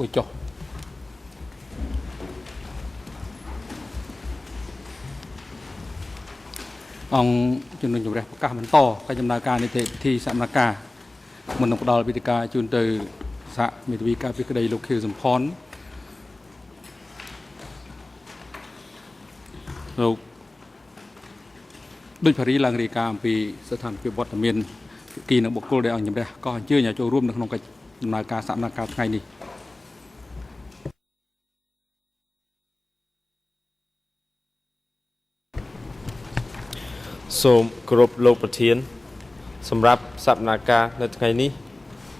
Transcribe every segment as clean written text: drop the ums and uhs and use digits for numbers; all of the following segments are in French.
អង្គុយចុះអង្គជំនុំជម្រះប្រកាសបន្តកិច្ចដំណើរការនីតិវិធីសកម្មភាពមុននឹងផ្ដល់វិធីការជូនទៅសហមេធាវីការពីក្តីលោកខៀវសំផនលោកដូចភារីឡើងរាយការណ៍អំពីស្ថានភាពវត្តមានគីនិងបុគ្គលដែលអង្គជំរះក៏អញ្ជើញឲ្យចូលរួមនៅក្នុងកិច្ចដំណើរការសកម្មភាពថ្ងៃនេះសូមគោរពលោកប្រធានសម្រាប់សកម្មភាពនៅថ្ងៃនេះ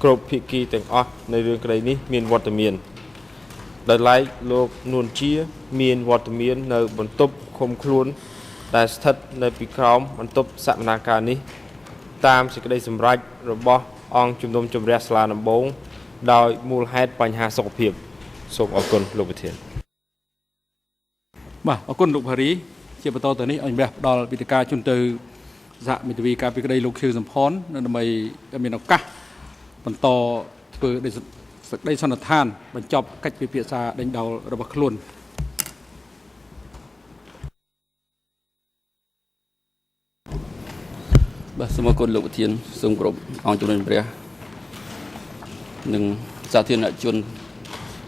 គ្រប់ភាគីទាំងអស់ในរឿងក្តីនេះមានវត្តមានដោយឡែកលោកនួនជាមានវត្តមាននៅបន្ទប់ឃុំខ្លួនដែលស្ថិតនៅពីក្រោមបន្ទប់សកម្មភាពនេះតាមសេចក្តីសម្រេចរបស់អង្គជំនុំជម្រះសាលាដំបងដោយមូលហេតុបញ្ហាសុខភាពសូមអរគុណលោកប្រធានបាទអរគុណលោកភារីជាបន្តទៅនេះអង្គជំរះផ្ដល់វិធីការជូនទៅសហមេធាវីការពីក្តីលោកខៀវសំផនដើម្បីមានឱកាសបន្តធ្វើសេចក្តីសន្និដ្ឋានបញ្ចប់កិច្ចពិភាក្សាដេញដោលរបស់ខ្លួនបាទសូមអរគុណលោកប្រធានសូមគោរពអង្គជំនុំជម្រះនិងសាធារណជន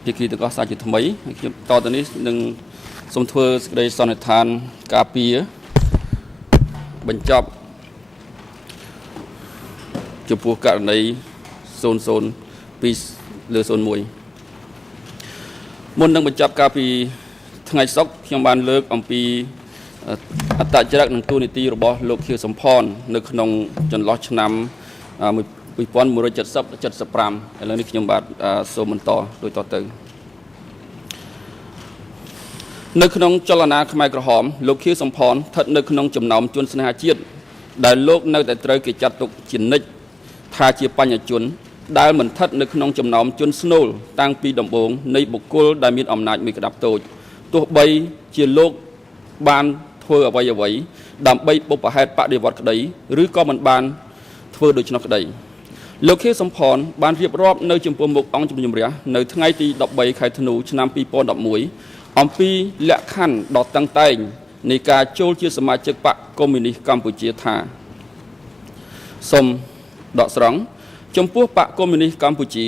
ភាគីទាំងអស់សាជាថ្មីខ្ញុំតទៅនេះនឹងសូមធ្វើសេចក្តីសន្និដ្ឋានការពារបញ្ចប់ចំពោះករណី002 លើ 01 មុននឹងបញ្ចប់ការពីថ្ងៃសុក្រខ្ញុំបានលើកអំពីអត្តចរិតនិងទូនីតិរបស់លោកខៀវសំផននៅក្នុងចន្លោះឆ្នាំ2170 75ឥឡូវនេះខ្ញុំបាទសូមបន្តដូចតទៅនៅក្នុងចលនាខ្មែរក្រហមលោកខៀវសំផនស្ថិតនៅក្នុងចំណោមជនស្នេហាជាតិដែលលោកនៅតែត្រូវគេចាត់ទុកជានិច្ចថាជាបញ្ញជនដែលមិនស្ថិតនៅក្នុងចំណោមជនស្នូលតាំងពីដំបូងនៃបុគ្គលដែលមានអំណាចមួយក្តាប់តូចទោះបីជាលោកបានធ្វើអ្វីដើម្បីបុព្វហេតុបដិវត្តក្តីឬក៏មិនបានធ្វើដូច្នោះក្តីលោកខៀវសំផនបានរៀបរាប់នៅចំពោះមុខអង្គជំនុំជម្រះនៅថ្ងៃទី13ខែធ្នូឆ្នាំ2011អំពីលក្ខខណ្ឌដ៏តឹងតែងនៃការចូលជាសមាជិកបកកុម្មុយនីសកម្ពុជាថាសូមដកស្រង់ចំពោះបកកុម្មុយនីសកម្ពុជា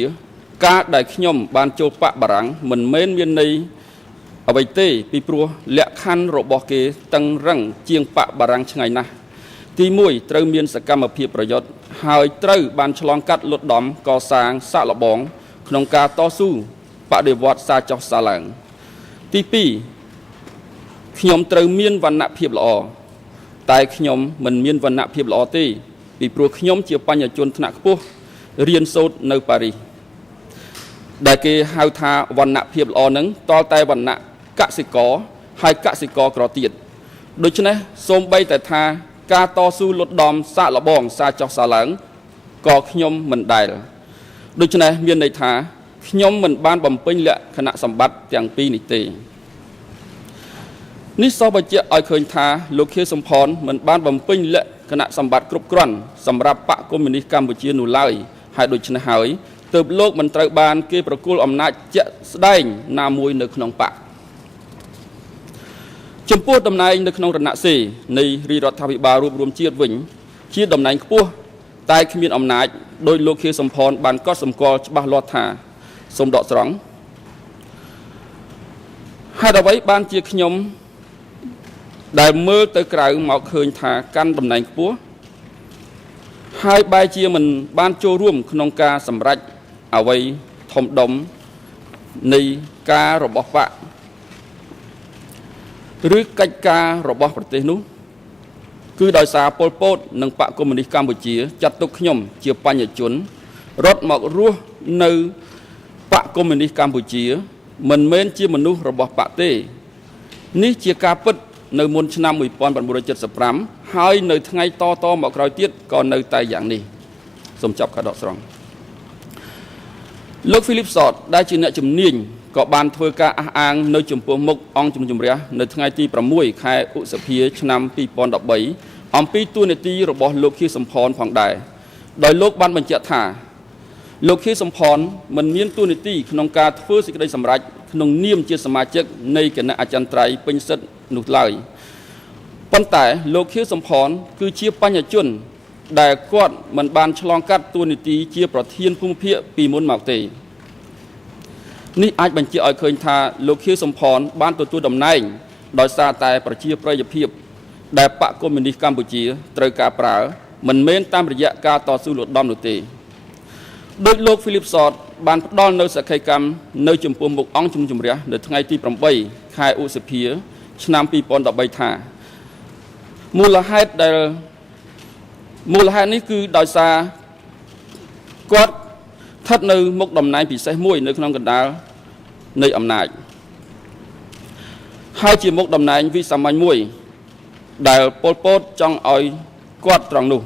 ការដែលខ្ញុំបានចូលបកបារាំងមិនមែនមានន័យអ្វីទេពីព្រោះលក្ខខណ្ឌរបស់គេតឹងរឹងជាងបកបារាំងឆ្ងាយណាស់ទី1ត្រូវមានសកម្មភាពប្រយុទ្ធហើយត្រូវបានឆ្លងកាត់លុតដំកសាងសាកល្បងក្នុងការតស៊ូបដិវត្តសារចុះសារឡើងទី2ខ្ញុំត្រូវមានវណ្ណៈភាពល្អតែខ្ញុំមិនមានវណ្ណៈភាពល្អទេពីព្រោះខ្ញុំជាបញ្ញជនថ្នាក់ខ្ពស់រៀនសូត្រនៅប៉ារីសដែលគេហៅថាវណ្ណៈភាពល្អនឹងតលតែវណ្ណៈកសិករហើយកសិករក្រទៀតដូច្នេះសូម្បីតែថាការតស៊ូលុតដំសាកល្បងសារចុះសារឡើងក៏ខ្ញុំមិនដែលដូច្នេះមានន័យថាខ្ញុំមិនបានបំពេញលក្ខណៈសម្បត្តិទាំងពីរនេះទេនេះសបញ្ជាក់ឲ្យឃើញថាលោកខៀវសំផនមិនបានបំពេញលក្ខណៈសម្បត្តិគ្រប់គ្រាន់សម្រាប់បកកុម្មុយនីសកម្ពុជានោះឡើយហើយដូច្នេះហើយទើបលោកមិនត្រូវបានគេប្រគល់អំណាចជាក់ស្ដែងណាមួយនៅក្នុងបកចំពោះតំណែងនៅក្នុងរណសេរីនៃរាជរដ្ឋាភិបាលរួមរួមជាតិវិញជាតំណែងខ្ពស់តែគ្មានអំណាចដោយលោកខៀវសំផនបានកត់សម្គាល់ច្បាស់លាស់ថាសូមដកស្រង់ហេតុអ្វីបានជាខ្ញុំដែលមើលទៅក្រៅមកឃើញថាកាន់តំណែងខ្ពស់ហើយបែរជាមិនបានចូលរួមក្នុងការសម្រេចអ្វីធំដុំនៃការរបស់បកឬកិច្ចការរបស់ប្រទេសនោះគឺដោយសារប៉ុលពតនិងបកកុម្មុយនីសកម្ពុជាចាត់ទុកខ្ញុំជាបញ្ញជនរត់មករស់នៅបកកុម្មុយនីសកម្ពុជាមិនមែនជាមនុស្សរបស់បកទេនេះជាការពិតនៅមុនឆ្នាំ1975ហើយនៅថ្ងៃតមកក្រោយទៀតក៏នៅតែយ៉ាងនេះសូមចាប់ការដកស្រង់លោក Philip Sot ដែលជាអ្នកជំនាញក៏បានធ្វើការអះអាងនៅចំពោះមុខអង្គជំនុំជម្រះនៅថ្ងៃទី6ខែឧសភាឆ្នាំ2013អំពីទួលនីតិរបស់លោកខៀវសំផនផងដែរដោយលោកបានបញ្ជាក់ថា លោកខៀវសំផនមិនមានតួនាទីក្នុងការធ្វើសេចក្តីសម្រេចក្នុងនាមជាសមាជិកនៃគណៈអចិន្ត្រៃយ៍ពេញសិទ្ធិនោះឡើយប៉ុន្តែលោកខៀវសំផនគឺជាបញ្ញជនដែលគាត់មិនបានឆ្លងកាត់តួនាទីជាប្រធានភូមិភាគពីមុនមកទេនេះអាចបញ្ជាក់ឲ្យឃើញថាលោកខៀវសំផនបានទទួលតំណែងដោយសារតែប្រជាប្រិយភាពដែលបកកុម្មុយនីសកម្ពុជាត្រូវការប្រើមិនមែនតាមរយៈការតស៊ូលុតដំនោះទេដោយលោក Philip Sot បានផ្ដល់នៅសក្ខីកម្មនៅចំពោះមុខអង្គជំនុំជម្រះនៅថ្ងៃទី8ខែឧសភាឆ្នាំ2013ថាមូលហេតុនេះគឺដោយសារគាត់ស្ថិតនៅមុខតំណែងពិសេសមួយនៅក្នុងកណ្ដាលនៃអំណាចហើយជាមុខតំណែងវិសាមញ្ញមួយដែលប៉ុលពតចង់ឲ្យគាត់ត្រង់នោះ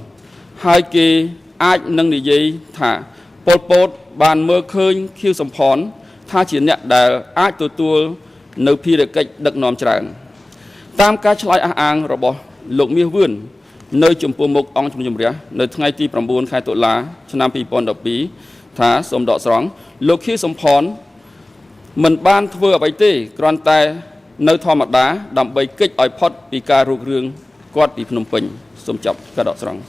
ហើយគេអាចនឹងនិយាយថាប៉ុលពតបានមើលឃើញខៀវសំផនថាជាអ្នកដែលអាចទទួលនៅភារកិច្ចដឹកនាំច្រើនតាមការឆ្លើយអះអាងរបស់លោកមាសវឿននៅចំពោះមុខអង្គជំនុំជម្រះនៅថ្ងៃទី9ខែតុលាឆ្នាំ2012ថាសូមដកស្រង់លោកខៀវសំផនមិនបានធ្វើអ្វីទេគ្រាន់តែនៅធម្មតាដើម្បីគេចឲ្យផុតពីការរុករឿងគាត់ពីភ្នំពេញសូមចាប់ការដកស្រង់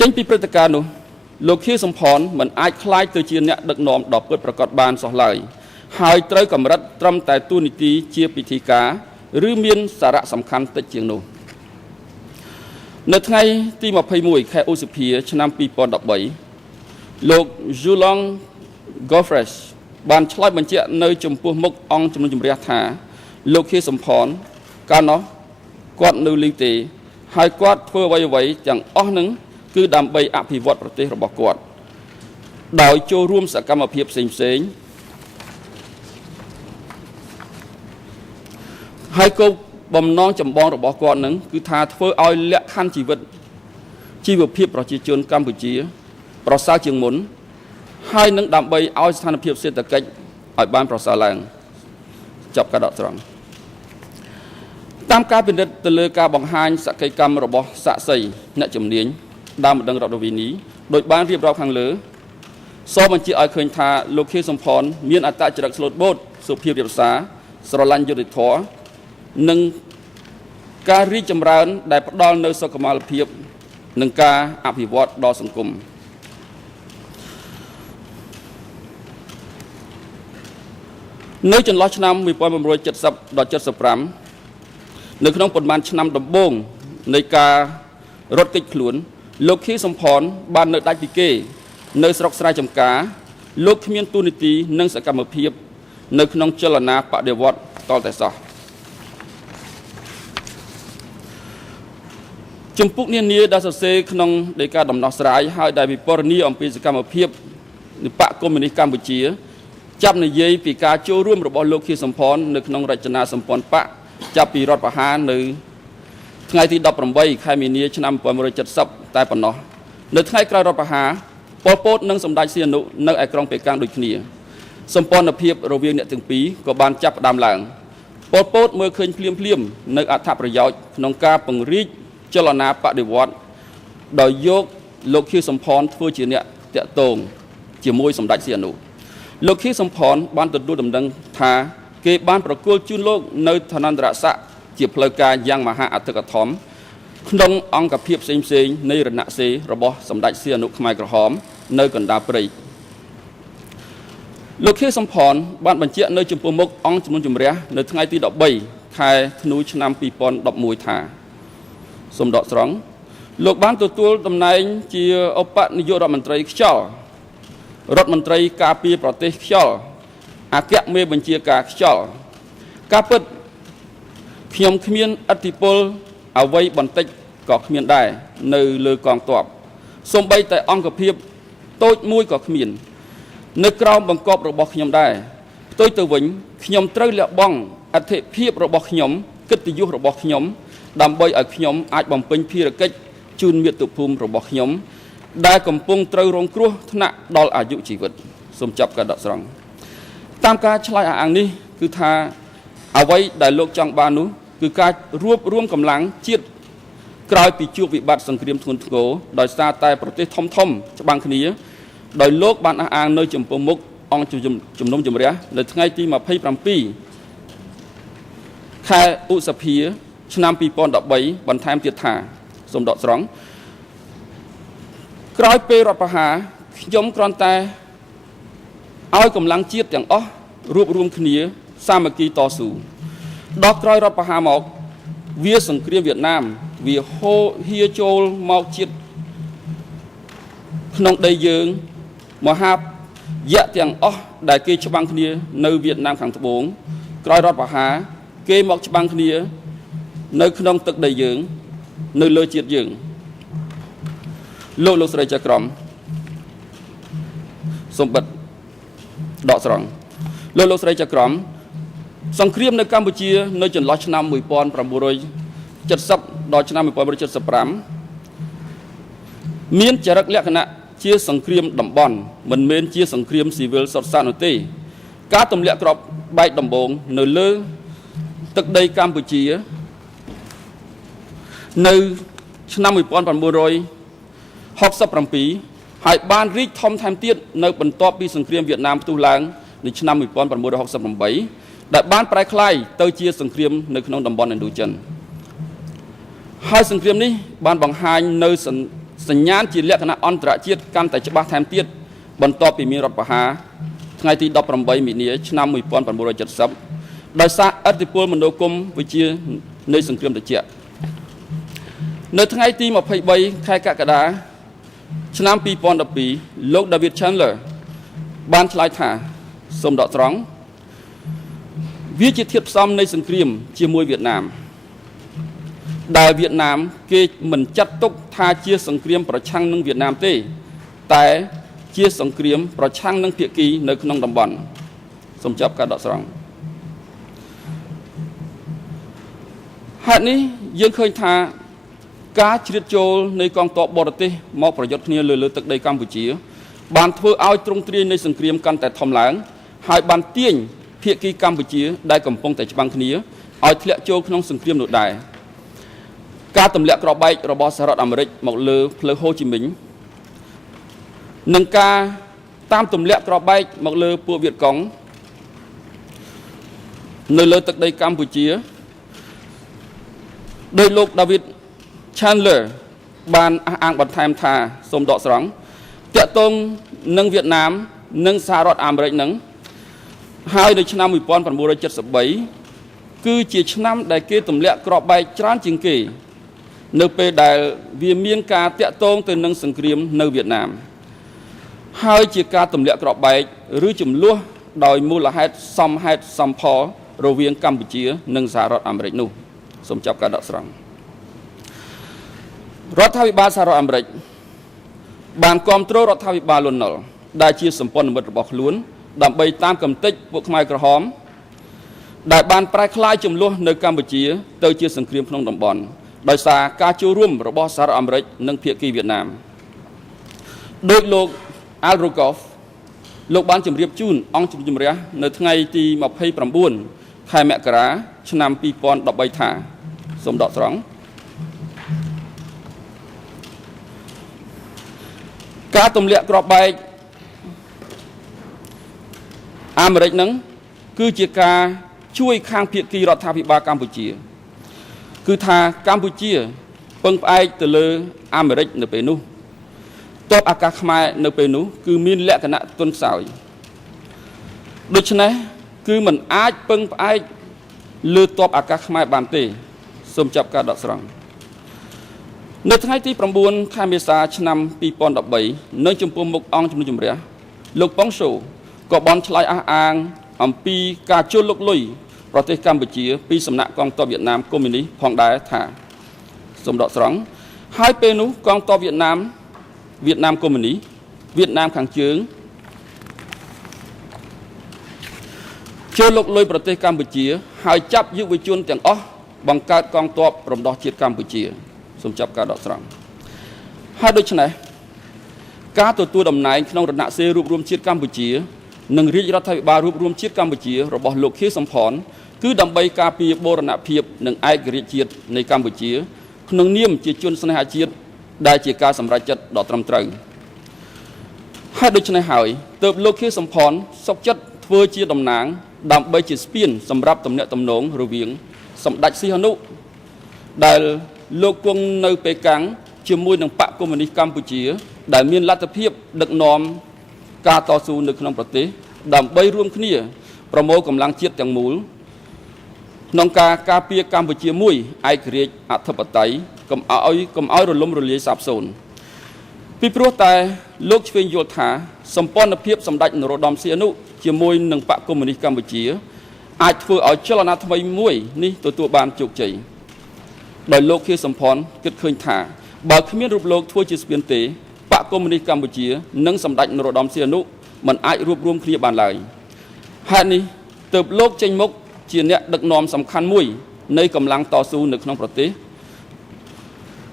ចេញពីព្រឹត្តិការណ៍នោះលោកខៀវសំផនមិនអាចក្លាយទៅជាអ្នកដឹកនាំដ៏ពិតប្រាកដបានសោះឡើយហើយត្រូវកម្រិតត្រឹមតែតួនាទីជាពិធីការឬមានសារៈសំខាន់តិចជាងនោះនៅថ្ងៃទី21ខែឧសភាឆ្នាំ2013លោក Julong Goffresh បានឆ្លើយបញ្ជាក់នៅចំពោះមុខអង្គជំនុំជម្រះថាលោកខៀវសំផនកាលនោះគាត់នៅលីវទេហើយគាត់ធ្វើអ្វីទាំងអស់នឹងគឺដើម្បីអភិវឌ្ឍប្រទេសរបស់គាត់ដោយចូលរួមសកម្មភាពផ្សេងហើយក៏បំណងចម្បងរបស់គាត់នឹងគឺថាធ្វើឲ្យលក្ខខណ្ឌជីវភាពប្រជាជនកម្ពុជាប្រសើរជាងមុនហើយនឹងដើម្បីឲ្យស្ថានភាពសេដ្ឋកិច្ចឲ្យបានប្រសើរឡើងចាប់ការដកស្រង់តាមការពិនិត្យទៅលើការបង្ហាញសក្ខីកម្មរបស់សាក្សីអ្នកជំនាញដើមបណ្ដឹងរដ្ឋវិនីដោយបានរៀបរាប់ខាងលើសូមបញ្ជាក់ឲ្យឃើញថាលោកខៀវសំផនមានអត្តចរិតស្លូតបូតសុភាពរាបសារស្រឡាញ់យុត្តិធម៌និងការរីកចម្រើនដែលផ្ដល់នូវសុខុមាលភាពនិងការអភិវឌ្ឍដល់សង្គមនៅចន្លោះឆ្នាំ1970ដល់75នៅក្នុងប៉ុន្មានឆ្នាំដំបូងនៃការរត់គេចខ្លួនលោកខៀវសំផនបាននៅដាច់ពីគេនៅស្រុកស្រែចម្ការលោកគ្មានទូនីតិនិងសកម្មភាពនៅក្នុងចលនាបដិវត្តតតែសោះជំពូកនានាដែលសរសេរក្នុងដីកាដំណោះស្រាយហើយដែលវិពណ៌នាអំពីសកម្មភាពនៃបកកុម្មុយនីសកម្ពុជាចាប់និយាយពីការចូលរួមរបស់លោកខៀវសំផននៅក្នុងរចនាសម្ព័ន្ធបកចាប់ពីរដ្ឋប្រហារនៅថ្ងៃទី18ខែមីនាឆ្នាំ1970តែប៉ុណ្ណោះនៅថ្ងៃក្រោយរដ្ឋប្រហារប៉ុលពតនិងសម្ដេចសៀនុនៅឯក្រុងប៉េកាំងដូចគ្នាសម្ព័ន្ធភាពរវាងអ្នកទាំងពីរក៏បានចាប់ផ្ដើមឡើងប៉ុលពតមើលឃើញភ្លាមនៅអត្ថប្រយោជន៍ក្នុងការពង្រីកចលនាបដិវត្តដោយយកលោកខៀវសំផនធ្វើជាអ្នកតាក់ទងជាមួយសម្ដេចសៀនុលោកខៀវសំផនបានទទួលដំណឹងថាគេបានប្រគល់ជូនលោកនៅឋានន្តរស័ក្តិជាផ្លូវការយ៉ាងមហាអធិកធមក្នុងអង្គភាពផ្សេងនៃរណសេរីរបស់សម្ដេចសៀនុខ្មែរក្រហមនៅកណ្ដាលព្រៃលោកខៀវសំផនបានបញ្ជាក់នៅចំពោះមុខអង្គជំនុំជម្រះនៅថ្ងៃទី13ខែធ្នូឆ្នាំ2011ថាសូមដកស្រង់លោកបានទទួលតំណែងជាឧបនាយករដ្ឋមន្ត្រីខ្យល់រដ្ឋមន្ត្រីការពារប្រទេសខ្យល់អគ្គមេបញ្ជាការខ្យល់ការពិតខ្ញុំគ្មានឥទ្ធិពលអ្វីបន្តិចក៏គ្មានដែរនៅលើកងទ័ពសូម្បីតែអង្គភាពតូចមួយក៏គ្មាននៅក្រោមបង្គាប់របស់ខ្ញុំដែរផ្ទុយទៅវិញខ្ញុំត្រូវលះបង់អធិភាពរបស់ខ្ញុំកិត្តិយសរបស់ខ្ញុំដើម្បីឲ្យខ្ញុំអាចបំពេញភារកិច្ចជូនមាតុភូមិរបស់ខ្ញុំដែលកំពុងត្រូវរងគ្រោះថ្នាក់ដល់អាយុជីវិតសូមចាប់ការដកស្រង់តាមការឆ្លើយអះអាងនេះគឺថាអ្វីដែលលោកចង់បាននោះគឺការរួបរวมកម្លាំងជាតិ ក្រោយពីជួបវិបត្តិសង្គ្រាមធ្ងន់ធ្ងរដោយសារតែប្រទេសធំច្បាំងគ្នាដោយលោកបានអះអាងនៅចំពោះមុខអង្គជំនុំជម្រះនៅថ្ងៃទី27ខែឧសភាឆ្នាំ2013បន្ថែមទៀតថាសូមដកស្រង់ក្រោយពេលរដ្ឋប្រហារខ្ញុំគ្រាន់តែឲ្យកម្លាំងជាតិទាំងអស់រួបរวมគ្នាសាមគ្គីតស៊ូដល់ក្រោយរដ្ឋប្រហារមកវាសង្គ្រាមវៀតណាមវាហូរហៀចូលមកជាតិក្នុងដីយើងមហាយៈទាំងអស់ដែលគេច្បាំងគ្នានៅវៀតណាមខាងត្បូងក្រោយរដ្ឋប្រហារគេមកច្បាំងគ្នានៅក្នុងទឹកដីយើងនៅលើជាតិយើងលោកស្រីចក្រមសម្បត្តិដកស្រង់លោកស្រីចក្រមសង្គ្រាមនៅកម្ពុជានៅចន្លោះឆ្នាំ1970ដល់ឆ្នាំ1975មានចរិតលក្ខណៈជាសង្គ្រាមតំបន់មិនមែនជាសង្គ្រាមស៊ីវិលសុទ្ធសាធនោះទេការទម្លាក់គ្រាប់បែកដំបងនៅលើទឹកដីកម្ពុជានៅឆ្នាំ1967ហើយបានរីកធំថែមទៀតនៅបន្ទាប់ពីសង្គ្រាមវៀតណាមផ្ទុះឡើងនៅឆ្នាំ1968ដែលបានប្រែក្លាយទៅជាសង្គ្រាមនៅក្នុងតំបន់ឥណ្ឌូចិនហើយសង្គ្រាមនេះបានបង្ហាញនៅសញ្ញាណជាលក្ខណៈអន្តរជាតិកាន់តែច្បាស់ថែមទៀតបន្ទាប់ពីមានរដ្ឋប្រហារថ្ងៃទី18មីនាឆ្នាំ1970ដោយសារឥទ្ធិពលមនោគមវិជ្ជានៃសង្គ្រាមត្រជាក់នៅថ្ងៃទី23ខែកក្កដាឆ្នាំ2012លោក David Chandler បានឆ្លើយថាសូមដកស្រង់វាជាធាតុផ្សំនៃសង្គ្រាមជាមួយវៀតណាមដែលវៀតណាមគេមិនចាត់ទុកថាជាសង្គ្រាមប្រឆាំងនឹងវៀតណាមទេតែជាសង្គ្រាមប្រឆាំងនឹងភាគីនៅក្នុងតំបន់សូមចាប់ការដកស្រង់ហេតុនេះយើងឃើញថាការជ្រៀតចូលនៃកងទ័ពបរទេសមកប្រយុទ្ធគ្នាលើទឹកដីកម្ពុជាបានធ្វើឲ្យទ្រង់ទ្រាយនៃសង្គ្រាមកាន់តែធំឡើងហើយបានទាញភាគីកម្ពុជាដែលកំពុងតែច្បាំងគ្នាឲ្យធ្លាក់ចូលក្នុងសង្គ្រាមនោះដែរការទម្លាក់គ្រាប់បែករបស់សហរដ្ឋអាមេរិកមកលើផ្លូវហូជីមិញនិងការតាមទម្លាក់គ្រាប់បែកមកលើពួកវៀតកុងនៅលើទឹកដីកម្ពុជាដោយលោក David Chandler បានអះអាងបន្ថែមថាសូមដកស្រង់តាក់ទងនឹងវៀតណាមនិងសហរដ្ឋអាមេរិកនឹងហើយនៅឆ្នាំ1973គឺជាឆ្នាំដែលគេទម្លាក់គ្រាប់បែកច្រើនជាងគេនៅពេលដែលវាមានការតាក់ទងទៅនឹងសង្គ្រាមនៅវៀតណាមហើយជាការទម្លាក់គ្រាប់បែកឬចំនួនដោយមូលហេតុសមហេតុសមផលរវាងកម្ពុជានិងសហរដ្ឋអាមេរិកនោះសូមចាប់ការដកស្រង់រដ្ឋាភិបាលសហរដ្ឋអាមេរិកបានគ្រប់គ្រងរដ្ឋាភិបាលលន់នល់ដែលជាសម្ព័ន្ធមិត្តរបស់ខ្លួនដើម្បីតាមកំទេចពួកខ្មែរក្រហមដែលបានប្រែក្លាយចំនួននៅកម្ពុជាទៅជាសង្គ្រាមក្នុងតំបន់ដោយសារការចូលរួមរបស់សហរដ្ឋអាមេរិកនិងភាគីវៀតណាមដោយលោក Al Rukov លោកបានជម្រាបជូនអង្គជំរះនៅថ្ងៃទី29ខែមករាឆ្នាំ2013ថាសូមដកស្រង់ការទម្លាក់គ្រាប់បែកអាមេរិកនឹងគឺជាការជួយខាងភាគីរដ្ឋាភិបាលកម្ពុជាគឺថាកម្ពុជាពឹងផ្អែកទៅលើអាមេរិកនៅពេលនោះទ័ពអាកាសខ្មែរនៅពេលនោះគឺមានលក្ខណៈទន់ខ្សោយដូច្នេះគឺมันអាចពឹងផ្អែកលើទ័ពអាកាសខ្មែរបានទេសូមចាប់ការដកស្រង់នៅថ្ងៃទី9ខែមេសាឆ្នាំ2013នៅចំពោះមុខអង្គជំនុំជម្រះលោកប៉ុងសូក៏បានឆ្លើយអះអាងអំពីការជួលលុកលុយប្រទេសកម្ពុជាពីសំណាក់កងទ័ពវៀតណាមកុម្មុយនីសផងដែរថាសូមដកស្រង់ហើយពេលនោះកងទ័ពវៀតណាមកុម្មុយនីសវៀតណាមខាងជើងជួលលុកលុយប្រទេសកម្ពុជាហើយចាប់យុវជនទាំងអស់បង្កើតកងទ័ពរំដោះជាតិកម្ពុជាសូមចាប់ការដកស្រង់ហើយដូច្នេះការទទួលតំណែងក្នុងរណសិរ្សរួបរวมជាតិកម្ពុជានិងរាជរដ្ឋាភិបាលរួបរวมជាតិកម្ពុជារបស់លោកខៀវសំផនគឺដើម្បីការពារបូរណភាពនិងឯករាជ្យជាតិនៃកម្ពុជា ក្នុងនាមជាជនស្នេហាជាតិដែលជាការសម្រេចចិត្តដ៏ត្រឹមត្រូវហើយដូច្នេះហើយទើបលោកខៀវសំផនសុខចិត្តធ្វើជាតំណាងដើម្បីជាស្ពានសម្រាប់ទំនាក់ទំនងរវាងសម្ដេចសីហនុ ដែលលោកគង់នៅប៉េកាំងជាមួយនឹងបកកុម្មុយនីសកម្ពុជាដែលមានលទ្ធភាពដឹកនាំការតស៊ូនៅក្នុងប្រទេសដើម្បីរួមគ្នាប្រមូលកម្លាំងជាតិទាំងមូលក្នុងការការពារកម្ពុជាមួយឯករាជ្យអធិបតេយ្យកុំឲ្យរលំរលាយសាបសូន្យពីព្រោះតែលោកឆ្វេងយល់ថាសម្ព័ន្ធភាពសម្ដេចនរោត្តមសីហនុជាមួយនឹងបកកុម្មុយនីសកម្ពុជាអាចធ្វើឲ្យចលនាថ្មីមួយនេះទទួលបានជោគជ័យដោយលោកខៀវសំផនគិតឃើញថាបើគ្មានរូបលោកធ្វើជាស្ពានទេបកកុម្មុយនីសកម្ពុជានិងសម្ដេចនរោត្តមសីហនុមិនអាចរួបរวมគ្នាបានឡើយហេតុនេះទើបលោកចេញមុខជាអ្នកដឹកនាំសំខាន់មួយនៃកម្លាំងតស៊ូនៅក្នុងប្រទេស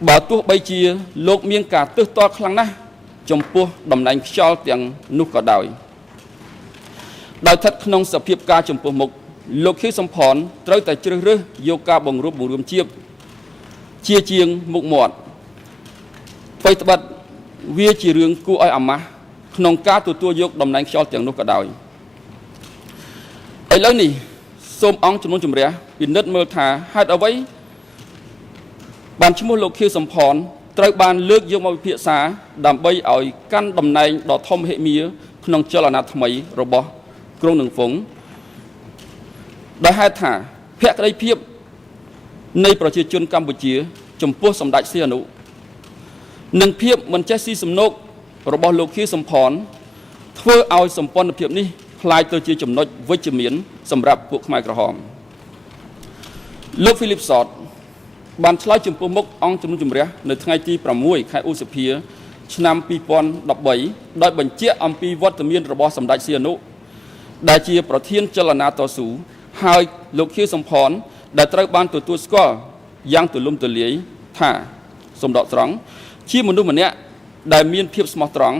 បើទោះបីជាលោកមានការទើសទាល់ខ្លាំងណាស់ចំពោះតំណែងខ្យល់ទាំងនោះក៏ដោយដោយស្ថិតក្នុងសភាពការចំពោះមុខលោកខៀវសំផនត្រូវតែជ្រើសរើសយកការបង្រួបបង្រួមជាជាងមុខមាត់អ្វីត្បិតវាជារឿងគួរឲ្យអាម៉ាស់ក្នុងការទទួលយកតំណែងខ្យល់ទាំងនោះក៏ដោយឥឡូវនេះសូមអង្គជំនុំជម្រះពិនិត្យមើលថាហេតុអ្វីបានឈ្មោះលោកខៀវសំផនត្រូវបានលើកយកមកពិភាក្សាដើម្បីឲ្យកាន់តំណែងដ៏ធំហិមាក្នុងចលនាថ្មីរបស់ក្រុងនឹងហ្វុងដោយហេតុថាភក្តីភាពនៃប្រជាជនកម្ពុជាចំពោះសម្ដេចសីហនុនិងភាពមិនចេះស៊ីសំណូករបស់លោកខៀវសំផនធ្វើឲ្យសម្ព័ន្ធភាពនេះคล้ายទៅជាចំណុចវិជ្ជមានសម្រាប់ពួកខ្មែរក្រហមលោក Philip Sot បានឆ្លើយចំពោះមុខអង្គជំនុំជម្រះនៅថ្ងៃទី6 ខែឧសភាឆ្នាំ2013ដោយបញ្ជាក់អំពីវត្តមានរបស់សម្ដេចសីហនុដែលជាប្រធានចលនាតស៊ូហើយលោកខៀវសំផនដែលត្រូវបានទទួលស្គាល់យ៉ាងទូលំទូលាយថាសំដកត្រង់ជាមនុស្សម្នាក់ដែលមានភាពស្មោះត្រង់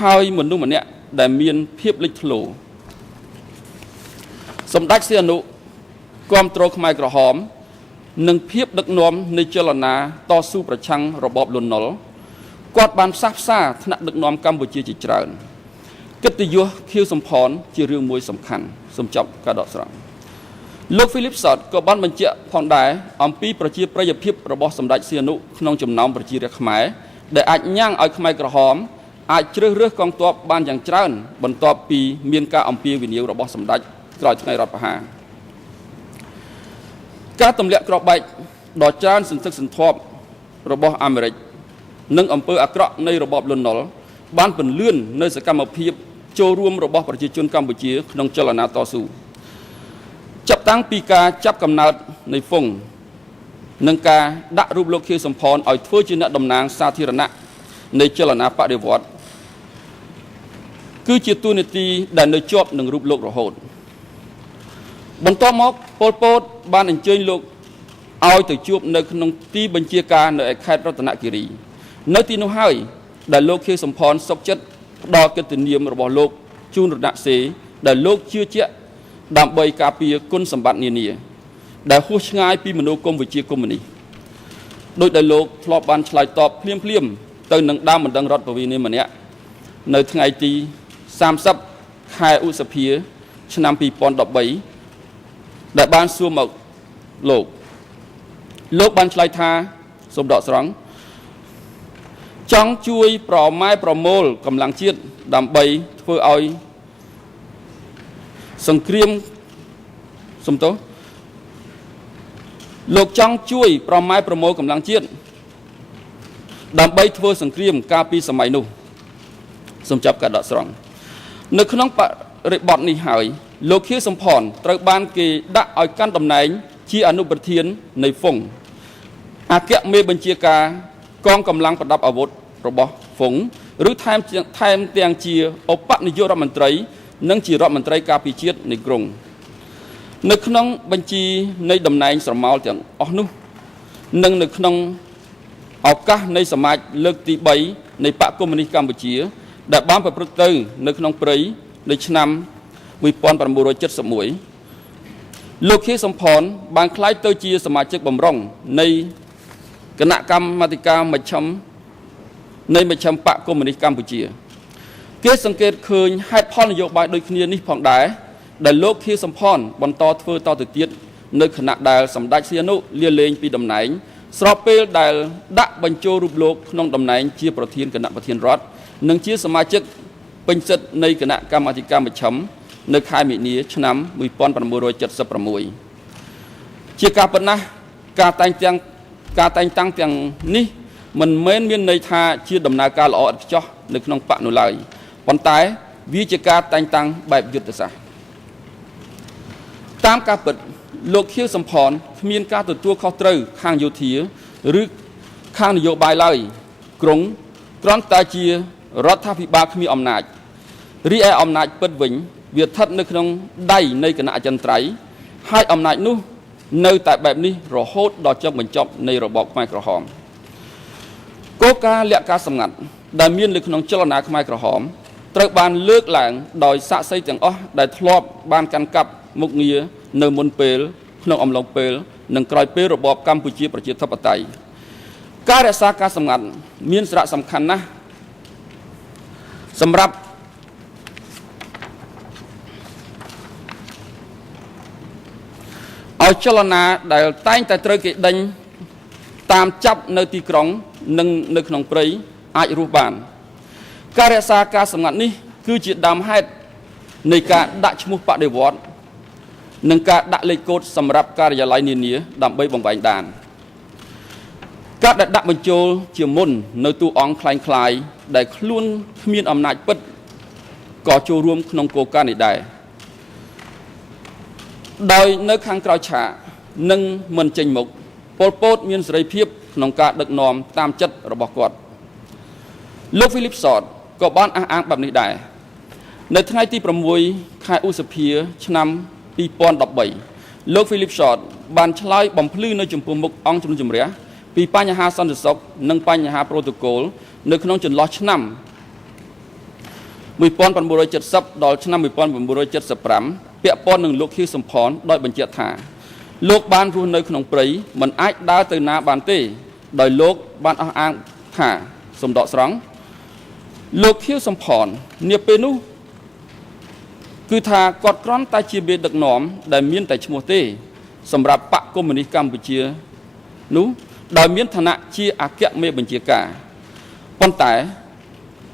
ហើយមនុស្សម្នាក់ដែលមានភាពលេចធ្លោសម្ដេចសីហនុគាំទ្រខ្មែរក្រហមនិងភាពដឹកនាំនៃចលនាតស៊ូប្រឆាំងរបបលន់នល់គាត់បានផ្សះផ្សាថ្នាក់ដឹកនាំកម្ពុជាជាច្រើនកិត្តិយសខៀវសំផនជារឿងមួយសំខាន់សូមចាប់ការដកស្រង់លោក Philip Sot ក៏បានបញ្ជាក់ផងដែរអំពីប្រជាប្រិយភាពរបស់សម្ដេចសីហនុក្នុងចំណោមប្រជារាស្ត្រខ្មែរដែលអាចញ៉ាំងឲ្យខ្មែរក្រហមអាចជ្រើសរើសកងទ័ពបានយ៉ាងច្រើនបន្ទាប់ពីមានការអំពាវនាវរបស់សម្ដេចក្រោយថ្ងៃរដ្ឋប្រហារការទម្លាក់គ្រាប់បែកដ៏ច្រើនសន្ធឹកសន្ធាប់របស់អាមេរិកនិងអំពើអាក្រក់នៃរបបលន់នល់បានពន្លឿននៅសកម្មភាពចូលរួមរបស់ប្រជាជនកម្ពុជាក្នុងចលនាតស៊ូចាប់តាំងពីការចាប់កំណើតនៃហ្វុងនិងការដាក់រូបលោកខៀវសំផនឲ្យធ្វើជាអ្នកតំណាងសាធារណៈនៃចលនាបដិវត្តន៍គឺជាទូនាទីដែលនៅជាប់នឹងរូបលោករហូតបន្ទាប់មកប៉ុលពតបានអញ្ជើញលោកឲ្យទៅជួបនៅក្នុងទីបញ្ជាការនៅឯខេត្តរតនគិរីនៅទីនោះហើយដែលលោកខៀវសំផនសុខចិត្តផ្ដល់កិត្តិនាមរបស់លោកជូនរណសេរីដែលលោកជឿជាក់ដើម្បីការពារគុណសម្បត្តិនានាដែលហួសឆ្ងាយពីមនោគមវិជ្ជាកុម្មុយនីសដោយដែលលោកធ្លាប់បានឆ្លើយតបភ្លាមទៅនឹងដើមបណ្ដឹងរដ្ឋបវេនីម្នាក់នៅថ្ងៃទី30 ខែឧសភាឆ្នាំ2013ដែលបានសួរមកលោកបានឆ្លើយថាសូមដកស្រង់ចង់ជួយប្រម៉ែប្រមូលកម្លាំងជាតិដើម្បីធ្វើឲ្យសង្គ្រាមសំទោសលោកចង់ជួយប្រម៉ែប្រមូលកម្លាំងជាតិដើម្បីធ្វើសង្គ្រាមកាលពីសម័យនោះសូមចាប់ការដកស្រង់នៅក្នុងបរិបទនេះហើយលោកខៀវសំផនត្រូវបានគេដាក់ឲ្យកាន់តំណែងជាអនុប្រធាននៃហ្វុងអគ្គមេបញ្ជាការកងកម្លាំងប្រដាប់អាវុធរបស់ហ្វុងឬថែមទាំងជាឧបនាយករដ្ឋមន្ត្រីនិងជារដ្ឋមន្ត្រីការពារជាតិនៃក្រុងនៅក្នុងបញ្ជីនៃតំណែងស្រមោលទាំងអស់នោះនិងនៅក្នុងឱកាសនៃសមាជលើកទី3នៃបកកុម្មុយនីសកម្ពុជាដែលបានប្រព្រឹត្តទៅនៅក្នុងព្រៃនៅឆ្នាំ1971លោកខៀវសំផនបានក្លាយទៅជាសមាជិកបម្រុងនៃ គណៈកម្មាធិការមជ្ឈិមនៃមជ្ឈិមបកកុម្មុយនីសកម្ពុជាគេសង្កេតឃើញហេតុផលនយោបាយដូចគ្នានេះផងដែរដែលលោកខៀវសំផនបន្តធ្វើតទៅទៀតនៅគណៈដែលសម្ដេចសីហនុលាលែងពីតំណែងស្របពេលដែលដាក់បញ្ចូលរូបលោកក្នុងតំណែងជាប្រធានគណៈប្រធានរដ្ឋនិងជាសមាជិកពេញសិទ្ធិនៃគណៈកម្មាធិការមជ្ឈិមនៅខែមីនាឆ្នាំ1976ជាការប៉ុណ្ណាការតែងតាំងទាំងនេះមិនមែនមានន័យថាជាដំណើរការល្អឥតខ្ចោះនៅក្នុងបកនោះឡើយប៉ុន្តែវាជាការតែងតាំងបែបយុទ្ធសាស្ត្រតាមការពិតលោកខៀវសំផនគ្មានការទទួលខុសត្រូវខាងយោធាឬខាងនយោបាយឡើយគ្រាន់តែជារដ្ឋាភិបាលគ្មានអំណាចរីឯអំណាចពិតវិញវាស្ថិតនៅក្នុងដៃនៃគណៈអចិន្ត្រៃយ៍ហើយអំណាចនោះនៅតែបែបនេះរហូតដល់ចុងបញ្ចប់នៃរបបខ្មែរក្រហមគោលការណ៍លក្ខការសម្ងាត់ដែលមាននៅក្នុងចលនាខ្មែរក្រហមត្រូវបានលើកឡើងដោយសាក្សីទាំងអស់ដែលធ្លាប់បានកាន់កាប់មុខងារនៅមុនពេលក្នុងអំឡុងពេលនិងក្រោយពេលរបបកម្ពុជាប្រជាធិបតេយ្យការរក្សាការសម្ងាត់មានសារៈសំខាន់ណាស់សម្រាប់ឲ្យចលនាដែលតែងតែត្រូវគេដេញតាមចាប់នៅទីក្រុងនិងនៅក្នុងព្រៃអាចរស់បានការរក្សាការសម្ងាត់នេះគឺជាដើមហេតុនៃការដាក់ឈ្មោះបដិវត្តន៍និងការដាក់លេខកូដសម្រាប់ការិយាល័យនានាដើម្បីបំបែងដានការដាក់បញ្ចូលជាមុននៅតួអង្គคล้ายៗដែលខ្លួនគ្មានអំណាចពិតក៏ចូលរួមក្នុងគោលការណ៍នេះដែរដោយនៅខាងក្រោយឆាកនិងមិនចេញមុខប៉ុលពតមានសេរីភាពក្នុងការដឹកនាំតាមចិត្តរបស់គាត់លោក Philip Sot ក៏បានអះអាងបែបនេះដែរនៅថ្ងៃទី6ខែឧសភាឆ្នាំ2013លោក Philip Sot បានឆ្លើយបំភ្លឺនៅចំពោះមុខអង្គជំនុំជម្រះពីបញ្ហាសន្តិសុខនិងបញ្ហាប្រូតូកូលនៅក្នុងចន្លោះឆ្នាំ1970ដល់ឆ្នាំ1975ពាក់ព័ន្ធនឹងលោកខៀវសំផនដោយបញ្ជាក់ថាលោកបានរស់នៅក្នុងព្រៃមិនអាចដើរទៅណាបានទេដោយលោកបានអះអាងថាសំដកស្រង់លោកខៀវសំផននាពេលនោះគឺថាគាត់គ្រាន់តែជាមេដឹកនាំដែលមានតែឈ្មោះទេសម្រាប់បកកុម្មុយនីសកម្ពុជានោះដោយមានឋានៈជាអគ្គមេបញ្ជាការប៉ុន្តែ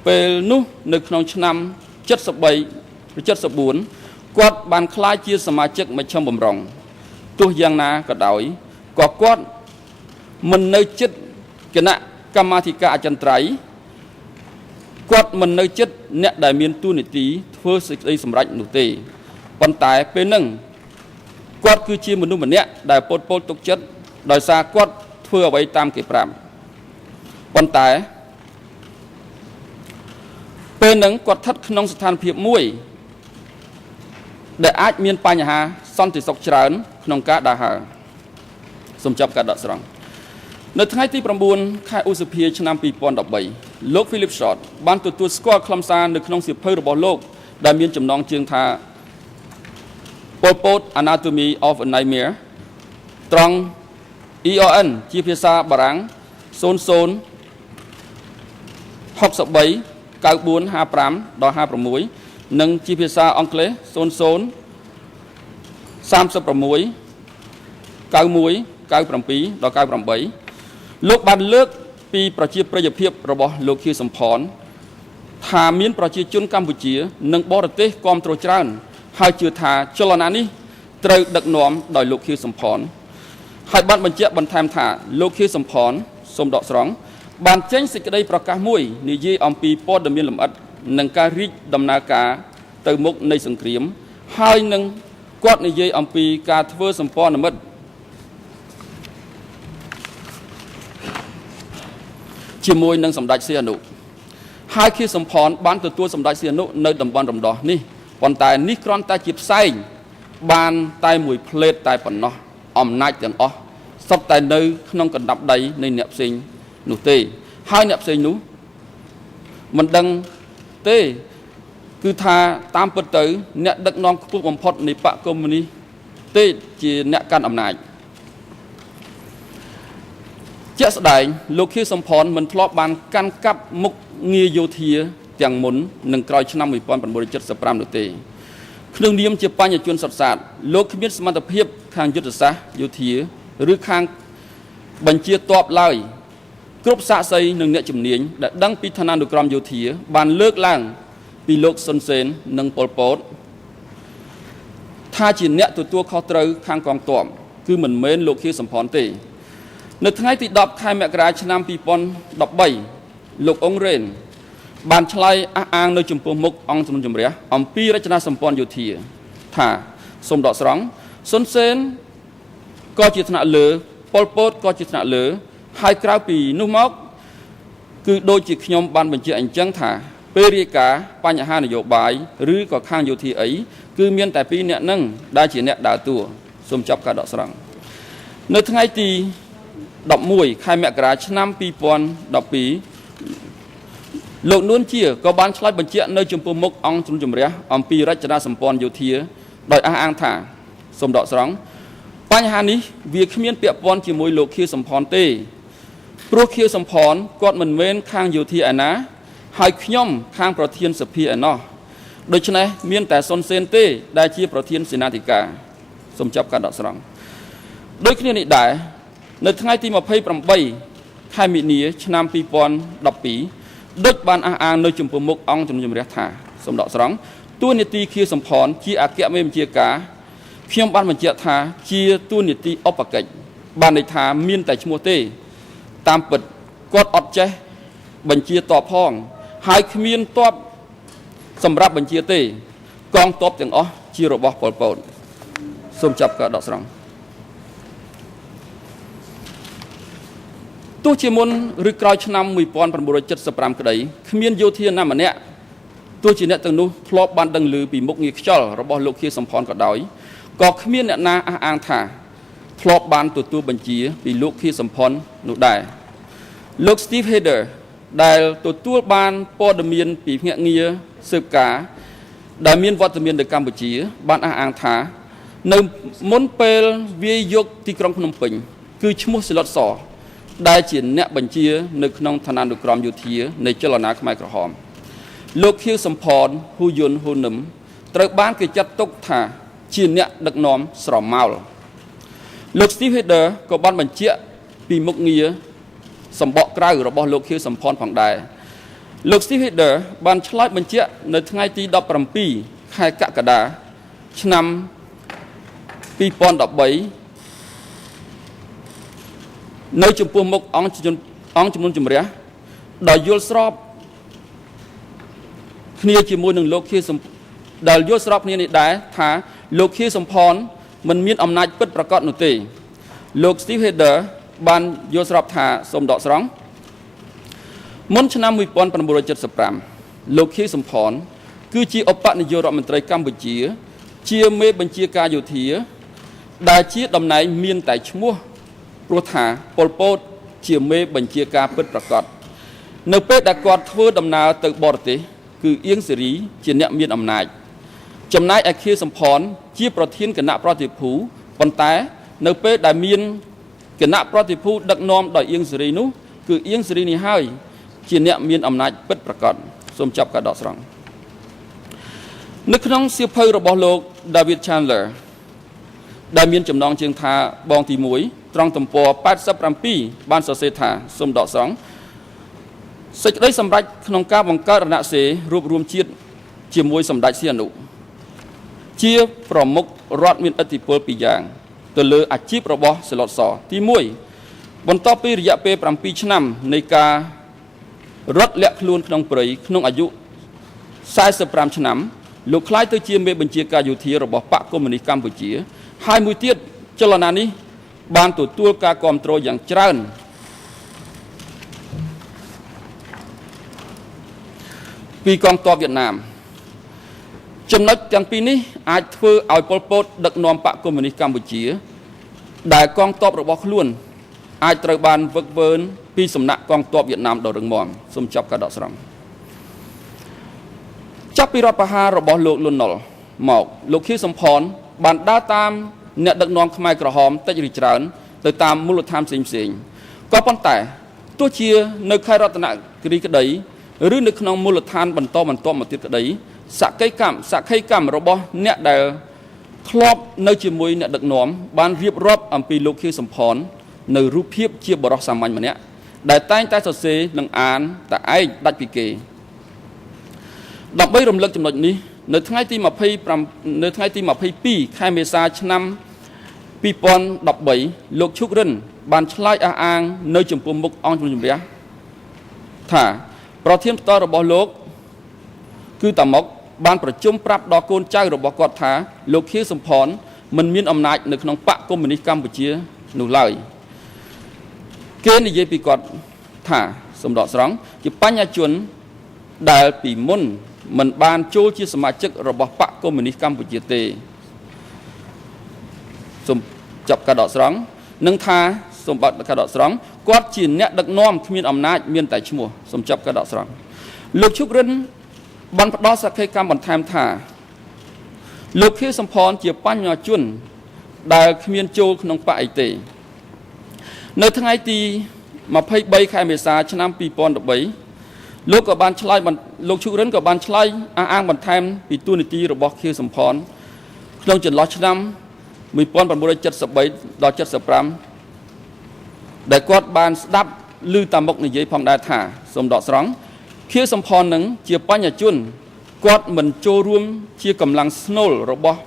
ពេលនោះនៅក្នុងឆ្នាំ74គាត់បានក្លាយជាសមាជិកមជ្ឈិមបម្រុងទោះយ៉ាងណាក៏ដោយក៏គាត់មិននៅចិត្តគណៈកម្មាធិការអចិន្ត្រៃយ៍គាត់មិននៅចិត្តអ្នកដែលមានទួនាទីធ្វើសេចក្តីសម្រេចនោះទេប៉ុន្តែពេលហ្នឹងគាត់គឺជាមនុស្សម្នាក់ដែលពោលទុកចិត្តដោយសារគាត់ធ្វើអ្វីតាមគេប្រាប់ប៉ុន្តែពេលហ្នឹងគាត់ស្ថិតក្នុងស្ថានភាពមួយដែលអាចមានបញ្ហាសន្តិសុខច្រើនក្នុងការដើរហើរសូមចាប់ការដកស្រង់នៅថ្ងៃទី9ខែឧសភាឆ្នាំ2013លោក Philip Sot បានទទួលស្គាល់ខ្លឹមសារនៅក្នុងសៀវភៅរបស់លោកដែលមានចំណងជើងថា Pol Pot Anatomy of a Nightmare ត្រង់ EON ជាភាសាបារាំង0063 9455ដល់56និងជាភាសាអង់គ្លេស0036 91 97ដល់98លោកបានលើកពីប្រជាប្រិយភាពរបស់លោកខៀវសំផនថាមានប្រជាជនកម្ពុជានិងបរទេសគាំទ្រច្រើនហើយជឿថាចលនានេះត្រូវដឹកនាំដោយលោកខៀវសំផនហើយបានបញ្ជាក់បន្ថែមថាលោកខៀវសំផនសូមដកស្រង់បានចេញសេចក្តីប្រកាសមួយនិយាយអំពីព័ត៌មានលម្អិតនិងការរីកដំណើរការទៅមុខនៃសង្គ្រាមហើយនឹងគាត់និយាយអំពីការធ្វើសម្ព័ន្ធមិត្តជាមួយនឹងសម្ដេចសីហនុហើយខៀវសំផនបានទទួលសម្ដេចសីហនុនៅតំបន់រំដោះនេះប៉ុន្តែនេះគ្រាន់តែជាផ្សែងបានតែមួយផ្លេតតែប៉ុណ្ណោះអំណាចទាំងអស់សុទ្ធតែនៅក្នុងកណ្ដាប់ដៃនៃអ្នកផ្សេងនោះទេហើយអ្នកផ្សេងនោះមិនដឹងទេគឺថាតាមពិតទៅអ្នកដឹកនាំខ្ពស់បំផុតនៃបកកុម្មុយនីសទេជាអ្នកកាន់អំណាច ជាក់ស្ដែងលោកខៀវសំផនមិនធ្លាប់បានកាន់កាប់មុខងារយោធាទាំងមុននិងក្រោយឆ្នាំ1975នោះទេក្នុងនាមជាបញ្ញជនសុទ្ធសាធលោកគ្មានសមត្ថភាពខាងយុទ្ធសាស្ត្រយោធាឬខាងបញ្ជាទ័ពឡើយគ្រប់សាក្សីនិងអ្នកជំនាញដែលដឹងពីឋានានុក្រមយោធាបានលើកឡើងពីលោកសុនសេននិងប៉ុលពតថាជាអ្នកទទួលខុសត្រូវខាងកងទ័ពគឺមិនមែនលោកខៀវសំផនទេនៅថ្ងៃទី10ខែមករាឆ្នាំ2013លោកអ៊ុងរ៉េនបានឆ្លើយអះអាងនៅចំពោះមុខអង្គជំនុំជម្រះអំពីរចនាសម្ព័ន្ធយោធាថាសូមដកស្រង់សុនសេនក៏ជាថ្នាក់លើប៉ុលពតក៏ជាថ្នាក់លើហើយក្រៅពីនោះមកគឺដូចជាខ្ញុំបានបញ្ជាក់អញ្ចឹងថាពេលរាយការណ៍បញ្ហានយោបាយឬក៏ខាងយោធាអីគឺមានតែ2អ្នកហ្នឹងដែលជាអ្នកដើរតួសូមចាប់ការដកស្រង់នៅថ្ងៃទី11ខែមករាឆ្នាំ2012លោកនួនជាក៏បានឆ្លើយបញ្ជាក់នៅចំពោះមុខអង្គជំនុំជម្រះអំពីរចនាសម្ព័ន្ធយោធាដោយអះអាងថាសូមដកស្រង់បញ្ហានេះវាគ្មានពាក់ព័ន្ធជាមួយលោកខៀវសំផនទេព្រោះខៀវសំផនគាត់មិនមែនខាងយោធាឯណាហើយខ្ញុំខាងប្រធានសភាឯណោះដូច្នេះមានតែសុនសេនទេដែលជាប្រធានសេនាធិការសូមចាប់ការដកស្រង់ដូចគ្នានេះដែរនៅថ្ងៃទី28ខែមិនិនាឆ្នាំ2012ដូចបានអះអាងនៅចំពោះមុខអង្គជំនុំជម្រះថាសូមដកស្រង់តួនាទីខៀវសំផនជាអគ្គមេបញ្ជាការខ្ញុំបានបញ្ជាក់ថាជាតួនាទីឧបកិច្ចបានន័យថាមានតែឈ្មោះទេតាមពិតគាត់អត់ចេះបញ្ជាតបផងហើយគ្មានតបសម្រាប់បញ្ជាទេកងទ័ពទាំងអស់ជារបស់ប៉ុលពតសូមចាប់ការដកស្រង់ទោះជាមុនឬក្រោយឆ្នាំ1975ក្តីគ្មានយោធាណាម្នាក់ទោះជាអ្នកទាំងនោះធ្លាប់បានដឹងឮពីមុខងារខ្យល់របស់លោកខៀវសំផនក៏ដោយក៏គ្មានអ្នកណាអះអាងថាធ្លាប់បានទទួលបញ្ជាពីលោកខៀវសំផននោះដែរលោក Steve Heder ដែលទទួលបានព័ត៌មានពីភ្នាក់ងារស៊ើបការដែលមានវត្តមាននៅកម្ពុជាបានអះអាងថានៅមុនពេលវាយយកទីក្រុងភ្នំពេញគឺឈ្មោះសិលត់សដែលជាអ្នកបញ្ជានៅក្នុងឋានានុក្រមយោធានៃចលនាខ្មែរក្រហមលោកខៀវសំផនហ៊ូយុនហ៊ូនឹមត្រូវបានគេចាត់ទុកថាជាអ្នកដឹកនាំស្រមោលលោក Steve Heder ក៏បានបញ្ជាក់ពីមុខងារសម្បកក្រៅរបស់លោកខៀវសំផនផងដែរលោក Steve Heder បានឆ្លើយបញ្ជាក់នៅថ្ងៃទី17ខែកក្កដាឆ្នាំ2013នៅចំពោះមុខអង្គជំនុំជម្រះដោយយល់ស្របគ្នាជាមួយនឹងលោកខៀវដែលយល់ស្របគ្នានេះដែរថាលោកខៀវសំផនមិនមានអំណាចពិតប្រាកដនោះទេលោក Steve Heder បានយល់ស្របថាសូមដកស្រង់មុនឆ្នាំ1975លោកខៀវសំផនគឺជាឧបនាយករដ្ឋមន្ត្រីកម្ពុជាជាមេបញ្ជាការយោធាដែលជាតំណែងមានតែឈ្មោះព្រោះថាប៉ុលពតជាមេបញ្ជាការពិតប្រាកដនៅពេលដែលគាត់ធ្វើដំណើរទៅបរទេសគឺអៀងសេរីជាអ្នកមានអំណាចចំណែកឯខៀវសំផនជាប្រធានគណៈប្រតិភូប៉ុន្តែនៅពេលដែលមានគណៈប្រតិភូដឹកនាំដោយអៀងសេរីនោះគឺអៀងសេរីនេះហើយជាអ្នកមានអំណាចពិតប្រាកដសូមចាប់ការដកស្រង់នៅក្នុងសៀវភៅរបស់លោក David Chandler ដែលមានចំណងជើងថាបងទី1ត្រង់ទំព័រ87បានសរសេរថាសូមដកស្រង់សេចក្តីសម្រេចក្នុងការបង្កើតរណសេរីរួបរวมជាតិជាមួយសម្ដេចសីហនុជាប្រមុខរដ្ឋមានឥទ្ធិពល2យ៉ាងទៅលើអាជីពរបស់សិលត់សទី1បន្ទាប់ពីរយៈពេល7ឆ្នាំនៃការរត់លាក់ខ្លួនក្នុងព្រៃក្នុងអាយុ45ឆ្នាំលោកក្លាយទៅជាមេបញ្ជាការយោធារបស់បកកុម្មុយនីសកម្ពុជាហើយមួយទៀតចលនានេះបានទទួលការគាំទ្រយ៉ាងច្រើនពីកងទ័ពវៀតណាមចំណុចទាំងពីរនេះអាចធ្វើឲ្យប៉ុលពតដឹកនាំបកកុម្មុយនីសកម្ពុជាដែលកងទ័ពរបស់ខ្លួនអាចត្រូវបានវឹកវើពីសំណាក់កងទ័ពវៀតណាមដ៏រឹងមាំសូមចាប់ការដកស្រង់ចាប់ពីរដ្ឋប្រហាររបស់លោកលន់នល់មកលោកខៀវសំផនបានដើរតាមអ្នកដឹកនាំខ្មែរក្រហមតិចឬច្រើនទៅតាមមូលដ្ឋានផ្សេងៗ ក៏ប៉ុន្តែទោះជានៅខេត្តរតនគិរីក្តីឬនៅក្នុងមូលដ្ឋានបន្តមកទៀតក្តីសក្ខីកម្មរបស់អ្នកដែលធ្លាប់នៅជាមួយអ្នកដឹកនាំបានរៀបរាប់អំពីលោកខៀវសំផននៅរូបភាពជាបរិសុទ្ធសាមញ្ញម្នាក់ដែលតែងតែសរសេរនិងអានតែឯងដាច់ពីគេដើម្បីរំលឹកចំណុចនេះនៅថ្ងៃទី22ខែមេសាឆ្នាំ2013លោកឈុករិនបានឆ្លើយអះអាងនៅចំពោះមុខអង្គជំនុំជម្រះថាប្រធានផ្ទាល់របស់លោកគឺតាមុកបានប្រជុំប្រាប់ដល់កូនចៅរបស់គាត់ថាលោកខៀវសំផនមិនមានអំណាចនៅក្នុងបកកុម្មុយនីសកម្ពុជានោះឡើយគេនិយាយពីគាត់ថាសំដកស្រង់ជាបញ្ហាជនដែលពីមុនមិនបានចូលជាសមាជិករបស់បកកុម្មុយនីសកម្ពុជាទេសូមចាប់ការដកស្រង់នឹងថាសូមបាត់ការដកស្រង់គាត់ជាអ្នកដឹកនាំគ្មានអំណាចមានតែឈ្មោះសូមចាប់ការដកស្រង់លោកឈុករិនបានផ្ដល់សក្ខីកម្មបន្ថែមថាលោកខៀវសំផនជាបញ្ញជនដែលគ្មានចូលក្នុងបកអីទេនៅថ្ងៃទី23ខែមេសាឆ្នាំ2013លោកក៏បានឆ្លើយលោកឈុករិនក៏បានឆ្លើយអះអាងបន្ថែមពីទូនីតិរបស់ខៀវសំផនក្នុងចន្លោះឆ្នាំ1973ដល់75ដែលគាត់បានស្ដាប់ឮតាមុកនិយាយផងដែរថាសូមដកស្រង់ខៀវសំផននឹងជាបញ្ញជនគាត់មិនចូលរួមជាកម្លាំងស្នូលរបស់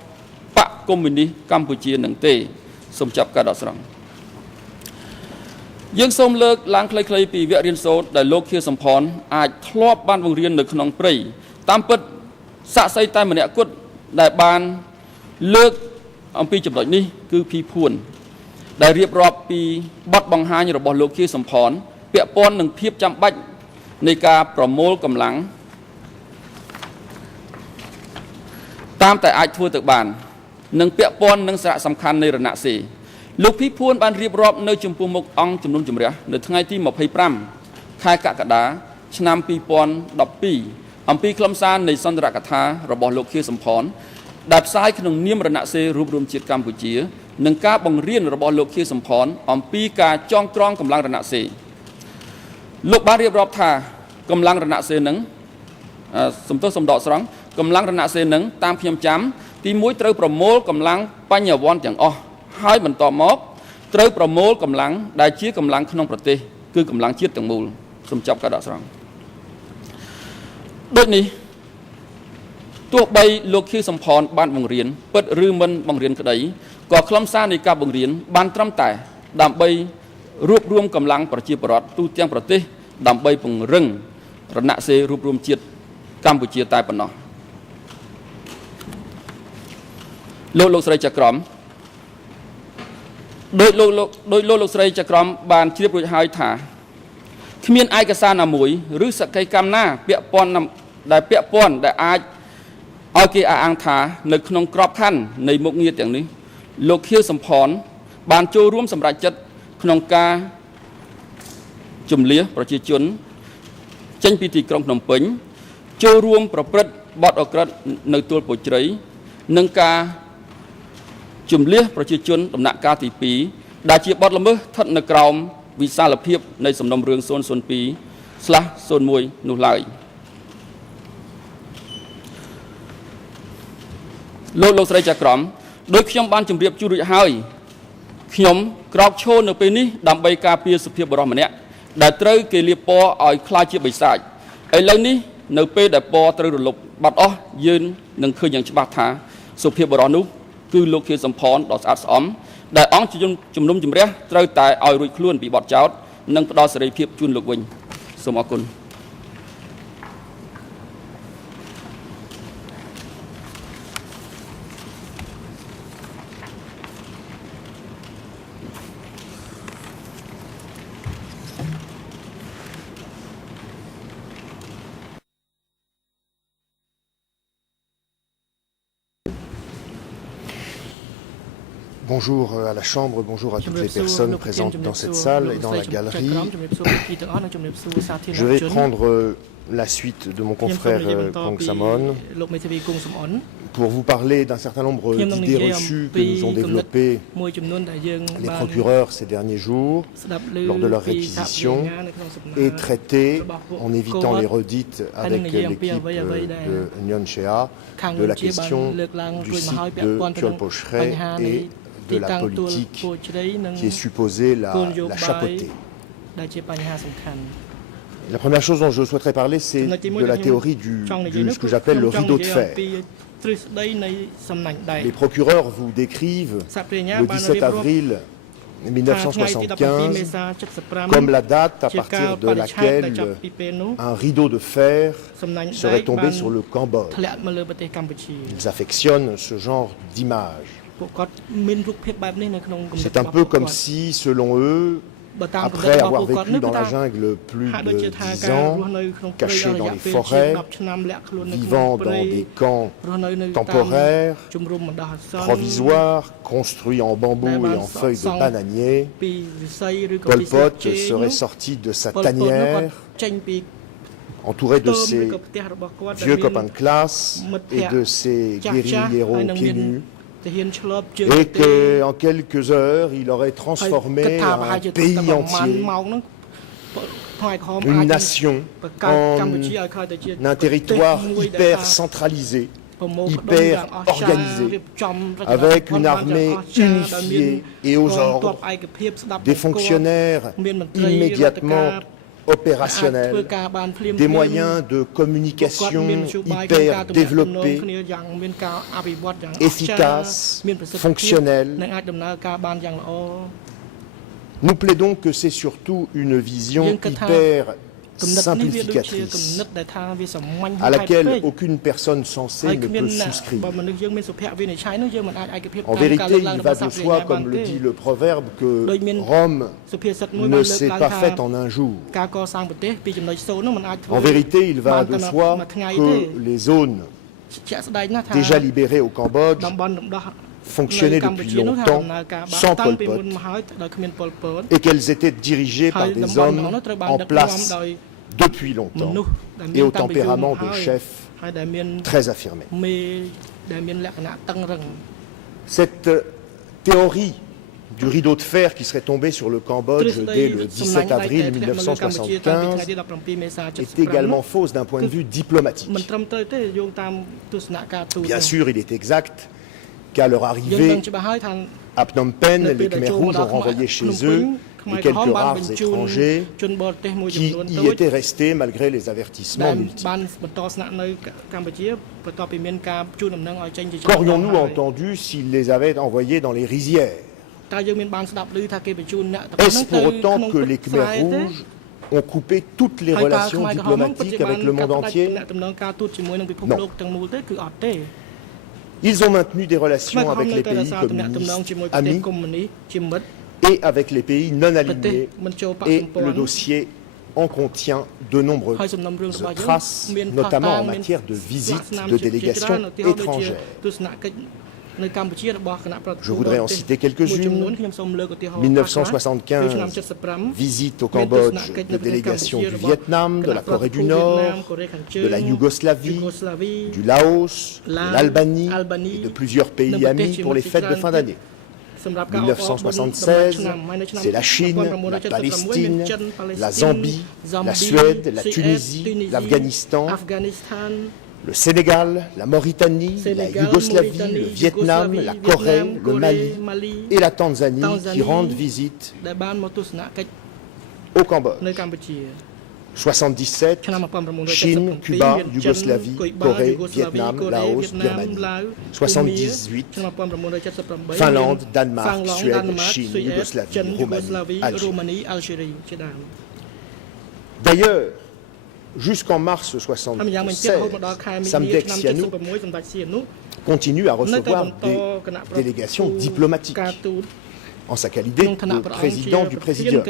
បកកុម្មុយនីសកម្ពុជានឹងទេសូមចាប់ការដកស្រង់យើងសូមលើកឡើងខ្លីៗពីវគ្គរៀនសូត្រដែលលោកខៀវសំផនអាចធ្លាប់បានបង្រៀននៅក្នុងព្រៃតាមពិតសាក្សីតែម្នាក់គត់ដែលបានលើកអំពីចំណុចនេះគឺភីភួនដែលរៀបរាប់ពីបទបង្ហាញរបស់លោកខៀវសំផនពាក់ព័ន្ធនឹងភាពចាំបាច់នៃការប្រមូលកម្លាំងតាមតែអាចធ្វើទៅបាននិងពាក់ព័ន្ធនឹងសារៈសំខាន់នៃរណសេរីលោកភីភួនបានរៀបរាប់នៅចំពោះមុខអង្គជំនុំជម្រះនៅថ្ងៃទី25ខែកក្កដាឆ្នាំ2012អំពីខ្លឹមសារនៃសន្ទរកថារបស់លោកខៀវសំផនដែលផ្សាយក្នុងនាមរណសេរីរួបរวมជាតិកម្ពុជានិងការបង្រៀនរបស់លោកខៀវសំផនអំពីការចងក្រងកម្លាំងរណសេរីលោកបានរៀបរាប់ថាកម្លាំងរណសេរីនឹងសំដកស្រង់កម្លាំងរណសេរីនឹងតាមខ្ញុំចាំទី1ត្រូវប្រមូលកម្លាំងបញ្ញវន្តទាំងអស់ហើយបន្តមកត្រូវប្រមូលកម្លាំងដែលជាកម្លាំងក្នុងប្រទេសគឺកម្លាំងជាតិទាំងមូលសូមចាប់ការដកស្រង់ដូចនេះទោះបីលោកខៀវសំផនបានបង្រៀនពិតឬមិនបង្រៀនក្តីក៏ខ្លឹមសារនៃការបង្រៀនបានត្រឹមតែដើម្បីរួបរวมកម្លាំងប្រជាពលរដ្ឋទូទាំងប្រទេសដើម្បីពង្រឹងរណសេរីរួបរวมជាតិកម្ពុជាតែប៉ុណ្ណោះលោកស្រីចក្រមដោយលោកស្រីចក្រមបានជ្រាបរួចហើយថាគ្មានឯកសារណាមួយឬសក្ខីកម្មណាពាក់ព័ន្ធដែលអាចឲ្យគេអះអាងថានៅក្នុងក្របខ័ណ្ឌនៃមុខងារទាំងនេះលោកខៀវសំផនបានចូលរួមសម្រេចចិត្តក្នុងការជំលះប្រជាជនចេញពីទីក្រុងភ្នំពេញចូលរួមប្រព្រឹត្តបទអក្រិតនៅទួលពោធិជ្រៃនិងការជំលះប្រជាជនដំណាក់កាលទី2ដែលជាបទល្មើសស្ថិតនៅក្រោមវិសាលភាពនៃសំណុំរឿង002/01នោះឡើយលោកស្រីចក្រមដោយខ្ញុំបានជម្រាបជូនរួចហើយខ្ញុំក្រោកឈរនៅពេលនេះដើម្បីការពារសុភាពបរិសុទ្ធម្នាក់ដែលត្រូវគេលាបពណ៌ឲ្យខ្លាចជាបិសាចឥឡូវនេះនៅពេលដែលពណ៌ត្រូវរលុបបាត់អស់យើងនឹងឃើញយ៉ាងច្បាស់ថាសុភាពបរិសុទ្ធនោះគឺលោកខៀវសំផនដ៏ស្អាតស្អំដែលអង្គជំនុំជម្រះត្រូវតែឲ្យរួចខ្លួនពីបទចោទនិងផ្ដល់សេរីភាពជូនលោកវិញសូមអរគុណ Bonjour à la Chambre, bonjour à toutes les personnes présentes dans cette salle et dans la galerie. Je vais prendre la suite de mon confrère Kong Samon pour vous parler d'un certain nombre d'idées reçues que nous ont développées les procureurs ces derniers jours lors de leur réquisition et traitées en évitant les redites avec l'équipe de Nyon Chea de la question du site de Kyolpochre et de la politique qui est supposée la chapeauter. La première chose dont je souhaiterais parler, c'est de la théorie ce que j'appelle le rideau de fer. Les procureurs vous décrivent le 17 avril 1975 comme la date à partir de laquelle un rideau de fer serait tombé sur le Cambodge. Ils affectionnent ce genre d'image. C'est un peu comme si, selon eux, après avoir vécu dans la jungle plus de 10 ans, cachés dans les forêts, vivant dans des camps temporaires, provisoires, construits en bambou et en feuilles de bananier, Pol Pot serait sorti de sa tanière, entouré de ses vieux copains de classe et de ses guérilleros pieds nus, et qu'en quelques heures, il aurait transformé un pays entier, une nation, en un territoire hyper centralisé, hyper organisé, avec une armée unifiée et aux ordres, des fonctionnaires immédiatement opérationnels, des moyens de communication hyper développés, efficaces, fonctionnels. Nous plaidons que c'est surtout une vision hyper simplificatrice à laquelle aucune personne sensée ne peut souscrire. En vérité, il va de soi, comme le dit le proverbe, que Rome ne s'est pas faite en un jour. En vérité, il va de soi que les zones déjà libérées au Cambodge fonctionnaient depuis longtemps sans Pol Pot et qu'elles étaient dirigées par des hommes en place depuis longtemps et au tempérament de chef très affirmé. Cette théorie du rideau de fer qui serait tombé sur le Cambodge dès le 17 avril 1975 est également fausse d'un point de vue diplomatique. Bien sûr, il est exact qu'à leur arrivée à Phnom Penh, les Khmers rouges ont renvoyé chez eux les quelques rares étrangers qui y étaient restés malgré les avertissements multiples. Qu'aurions-nous entendu s'ils les avaient envoyés dans les rizières? Est-ce pour autant que les Khmers rouges ont coupé toutes les relations diplomatiques avec le monde entier? Non. Ils ont maintenu des relations avec les pays communistes amis et avec les pays non alignés, et le dossier en contient de nombreuses traces, notamment en matière de visites de délégations étrangères. Je voudrais en citer quelques-unes. 1975, visite au Cambodge de délégations du Vietnam, de la Corée du Nord, de la Yougoslavie, du Laos, de l'Albanie et de plusieurs pays amis pour les fêtes de fin d'année. 1976, c'est la Chine, la Palestine, la Zambie, la Suède, la Tunisie, l'Afghanistan, le Sénégal, la Mauritanie, la Yougoslavie, le Vietnam, la Corée, le Mali et la Tanzanie qui rendent visite au Cambodge. 77, Chine, Cuba, Yougoslavie, Corée, Vietnam, Laos, Birmanie. 78, Finlande, Danemark, Suède, Chine, Yougoslavie, Roumanie, Algérie. D'ailleurs, jusqu'en mars 1976, Samdech Sihanouk continue à recevoir des délégations diplomatiques en sa qualité de président du Présidium.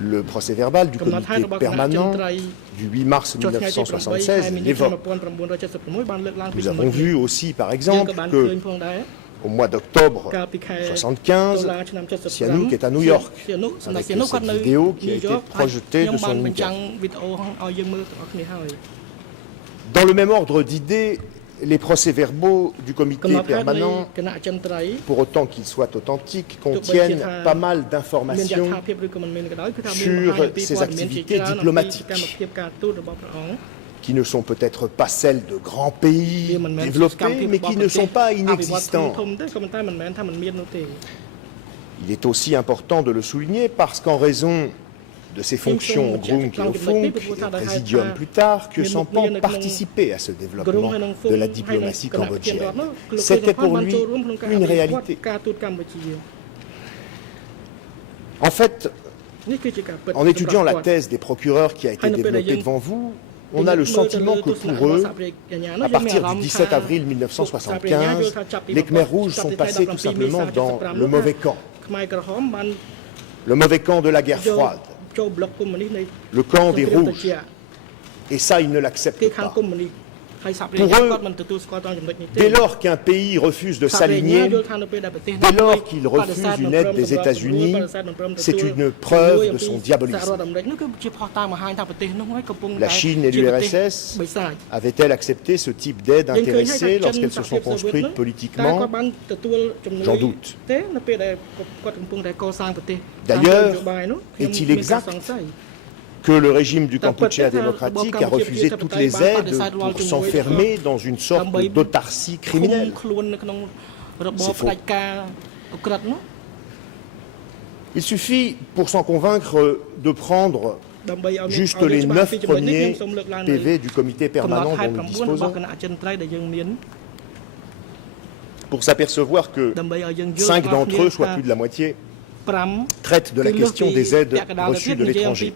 Le procès-verbal du comité permanent du 8 mars 1976 l'évoque. Nous avons vu aussi, par exemple, que au mois d'octobre 1975, Sihanouk est à New York, avec cette vidéo qui a été projetée de son interview. Dans le même ordre d'idées, les procès-verbaux du comité permanent, pour autant qu'ils soient authentiques, contiennent pas mal d'informations sur ses activités diplomatiques, qui ne sont peut-être pas celles de grands pays développés, mais qui ne sont pas inexistants. Il est aussi important de le souligner parce qu'en raison de ses fonctions au Groom Kiofung et au Présidium plus tard, que Sampan participait à ce développement de la diplomatie cambodgienne. C'était pour lui une réalité. En fait, en étudiant la thèse des procureurs qui a été développée devant vous, on a le sentiment que pour eux, à partir du 17 avril 1975, les Khmers rouges sont passés tout simplement dans le mauvais camp. Le mauvais camp de la guerre froide. Le camp des rouges. Et ça, ils ne l'acceptent pas. Pour eux, dès lors qu'un pays refuse de s'aligner, dès lors qu'il refuse une aide des États-Unis, c'est une preuve de son diabolisme. La Chine et l'URSS avaient-elles accepté ce type d'aide intéressée lorsqu'elles se sont construites politiquement? J'en doute. D'ailleurs, est-il exact que le régime du Kampuchea démocratique a refusé toutes les aides pour s'enfermer dans une sorte d'autarcie criminelle? C'est faux. Il suffit, pour s'en convaincre, de prendre juste les 9 premiers PV du comité permanent dont nous disposons pour s'apercevoir que 5 d'entre eux, soit plus de la moitié, traitent de la question des aides reçues de l'étranger.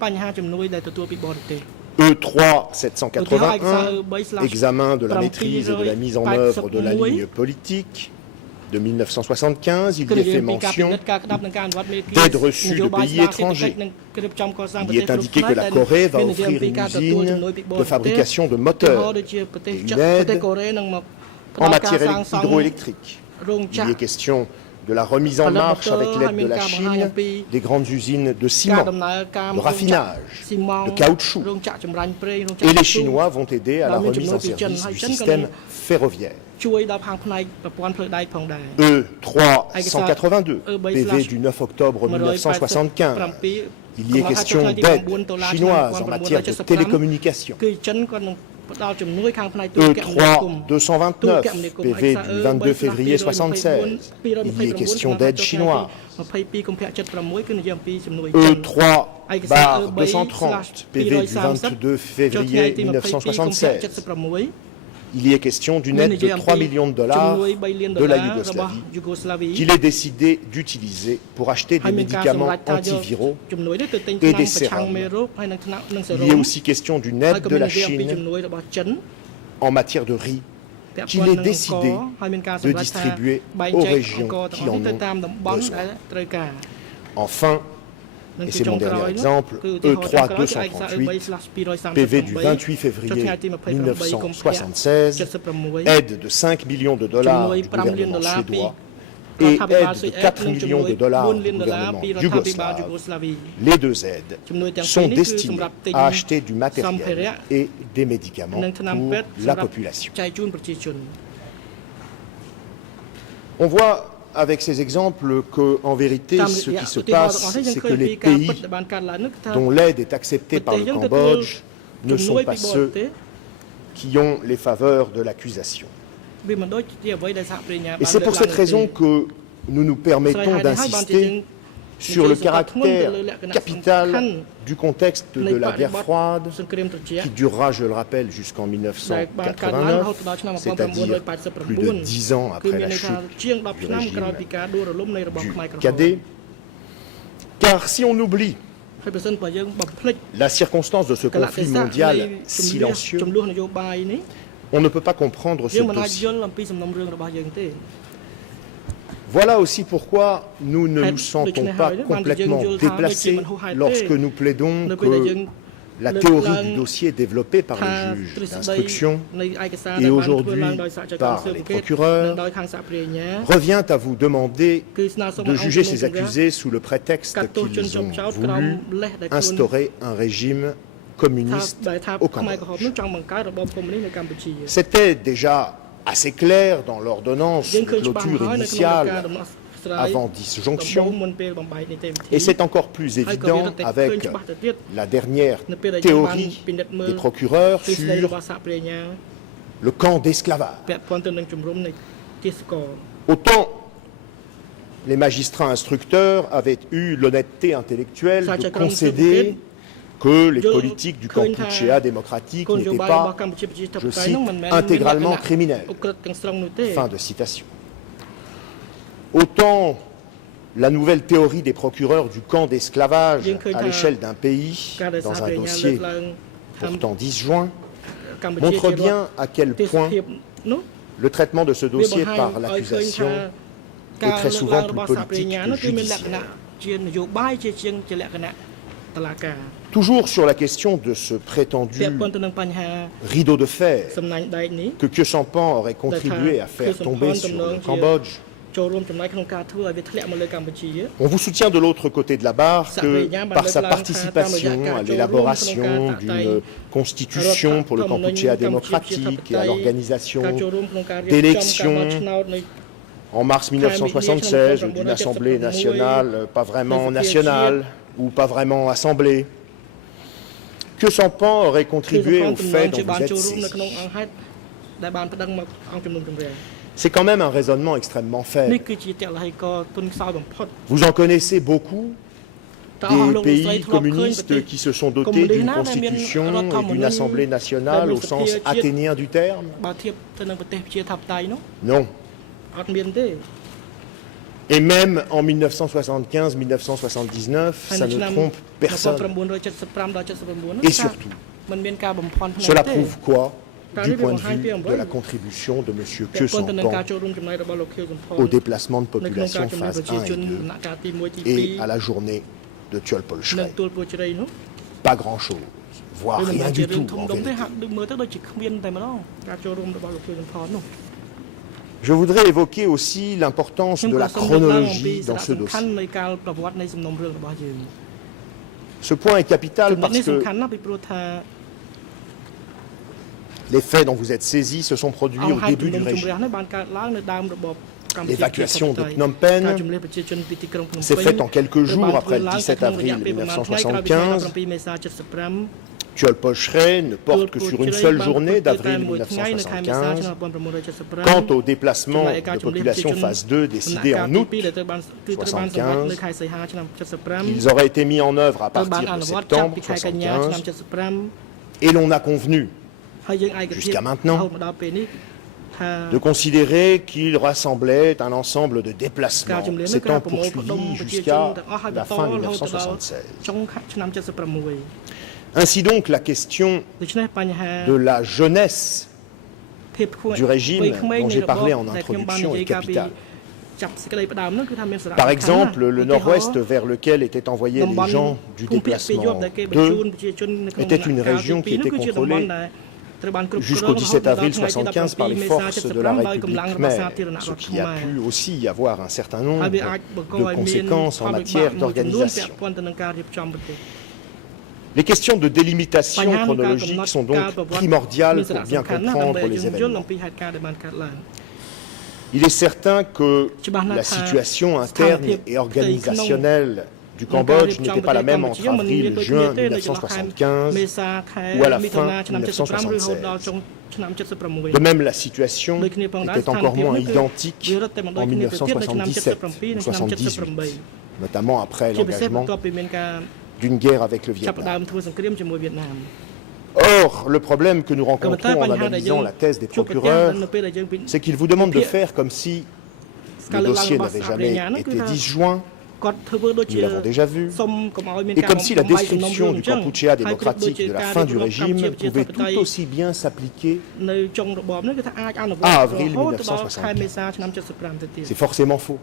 E3 781, examen de la maîtrise et de la mise en œuvre de la ligne politique de 1975, il y est fait mention d'aides reçues de pays étrangers. Il y est indiqué que la Corée va offrir une usine de fabrication de moteurs et une aide en matière hydroélectrique. Il y est question de la remise en marche avec l'aide de la Chine des grandes usines de ciment, de raffinage, de caoutchouc. Et les Chinois vont aider à la remise en service du système ferroviaire. E3 182, PV du 9 octobre 1975. Il y est question d'aide chinoise en matière de télécommunications. E3 229, PV du 22 février 1976. Il y est question d'aide chinoise. E3 230, PV du 22 février 1976. Il y est question d'une aide de 3 millions de dollars de la Yougoslavie qu'il est décidé d'utiliser pour acheter des médicaments antiviraux et des sérums. Il y est aussi question d'une aide de la Chine en matière de riz qu'il est décidé de distribuer aux régions qui en ont besoin. Enfin, et c'est mon dernier exemple, E3 238, PV du 28 février 1976, aide de 5 millions de dollars du gouvernement suédois et aide de 4 millions de dollars du gouvernement yougoslave. Les deux aides sont destinées à acheter du matériel et des médicaments pour la population. On voit avec ces exemples qu'en vérité, ce qui se passe, c'est que les pays dont l'aide est acceptée par le Cambodge ne sont pas ceux qui ont les faveurs de l'accusation. Et c'est pour cette raison que nous nous permettons d'insister sur le caractère capital du contexte de la guerre froide, qui durera, je le rappelle, jusqu'en 1989, c'est-à-dire plus de 10 ans après la chute du régime du Cadet. Car si on oublie la circonstance de ce conflit mondial silencieux, on ne peut pas comprendre ce dossier. Voilà aussi pourquoi nous ne nous sentons pas complètement déplacés lorsque nous plaidons que la théorie du dossier développée par les juges d'instruction et aujourd'hui par les procureurs revient à vous demander de juger ces accusés sous le prétexte qu'ils ont voulu instaurer un régime communiste au Cambodge. C'était déjà assez clair dans l'ordonnance de clôture initiale avant disjonction, et c'est encore plus évident avec la dernière théorie des procureurs sur le camp d'esclavage. Autant les magistrats instructeurs avaient eu l'honnêteté intellectuelle de concéder que les politiques du Kampuchéa démocratique n'étaient pas, je cite, intégralement criminels. Fin de citation. Autant la nouvelle théorie des procureurs du camp d'esclavage à l'échelle d'un pays, dans un dossier pourtant disjoint, montre bien à quel point le traitement de ce dossier par l'accusation est très souvent plus politique que judiciaire. Toujours sur la question de ce prétendu rideau de fer que Khieu Samphan aurait contribué à faire tomber sur le Cambodge, on vous soutient de l'autre côté de la barre que par sa participation à l'élaboration d'une constitution pour le Kampuchéa démocratique et à l'organisation d'élections en mars 1976 ou d'une assemblée nationale pas vraiment nationale ou pas vraiment assemblée, Khieu Samphan aurait contribué au fait dont vous êtes saisi. C'est quand même un raisonnement extrêmement faible. Vous en connaissez beaucoup des pays communistes qui se sont dotés d'une constitution et d'une assemblée nationale au sens athénien du terme? Non. Et même en 1975-1979, ça ne trompe personne. Et surtout, cela prouve quoi du point de vue de la contribution de M. Khieu Samphan au déplacement de population phase 1 et 2 et à la journée de Tuol Shrey? Pas grand-chose, voire rien du tout en vérité. Je voudrais évoquer aussi l'importance de la chronologie dans ce dossier. Ce point est capital parce que les faits dont vous êtes saisis se sont produits au début du régime. L'évacuation de Phnom Penh s'est faite en quelques jours après le 17 avril 1975. Tuol Shrey ne porte que sur une seule journée d'avril 1975. Quant au déplacement de population phase 2 décidé en août 1975, ils auraient été mis en œuvre à partir de septembre 1975 et l'on a convenu, jusqu'à maintenant, de considérer qu'ils rassemblaient un ensemble de déplacements s'étant poursuivis jusqu'à la fin 1976. Ainsi donc, la question de la jeunesse du régime dont j'ai parlé en introduction est capitale. Par exemple, le nord-ouest vers lequel étaient envoyés les gens du déplacement 2 était une région qui était contrôlée jusqu'au 17 avril 1975 par les forces de la République khmer, ce qui a pu aussi avoir un certain nombre de conséquences en matière d'organisation. Les questions de délimitation chronologique sont donc primordiales pour bien comprendre les événements. Il est certain que la situation interne et organisationnelle du Cambodge n'était pas la même entre avril et juin 1975 ou à la fin 1976. De même, la situation était encore moins identique en 1977 ou 1978, notamment après l'engagement d'une guerre avec le Vietnam. Or, le problème que nous rencontrons en analysant la thèse des procureurs, c'est qu'ils vous demandent de faire comme si le dossier n'avait jamais été disjoint, nous l'avons déjà vu, et comme si la description du Kampuchéa démocratique de la fin du régime pouvait tout aussi bien s'appliquer à avril 1975. C'est forcément faux.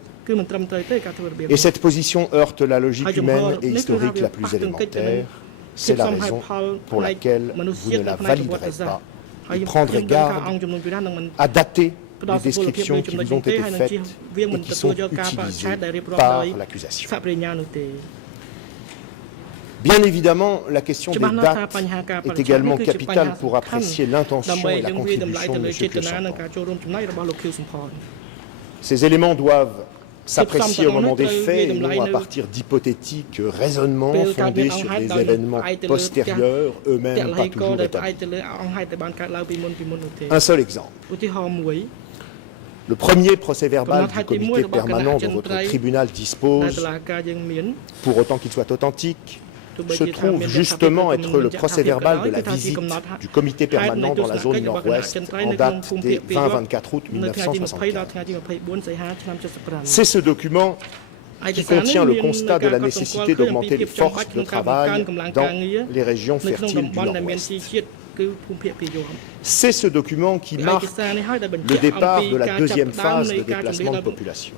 Et cette position heurte la logique humaine et historique la plus élémentaire, C'est la raison pour laquelle vous ne la validerez pas et prendrez garde à dater les descriptions qui vous ont été faites et qui sont utilisées par l'accusation. Bien évidemment, la question des dates est également capitale pour apprécier l'intention et la contribution de M. Kyo Sompon. Ces éléments doivent s'apprécier au moment des faits et non à partir d'hypothétiques raisonnements fondés sur des événements postérieurs, eux-mêmes pas toujours établis. Un seul exemple. Le premier procès-verbal du comité permanent dont votre tribunal dispose, pour autant qu'il soit authentique, se trouve justement être le procès-verbal de la visite du comité permanent dans la zone nord-ouest en date des 20-24 août 1975. C'est ce document qui contient le constat de la nécessité d'augmenter les forces de travail dans les régions fertiles du nord-ouest. C'est ce document qui marque le départ de la deuxième phase de déplacement de population.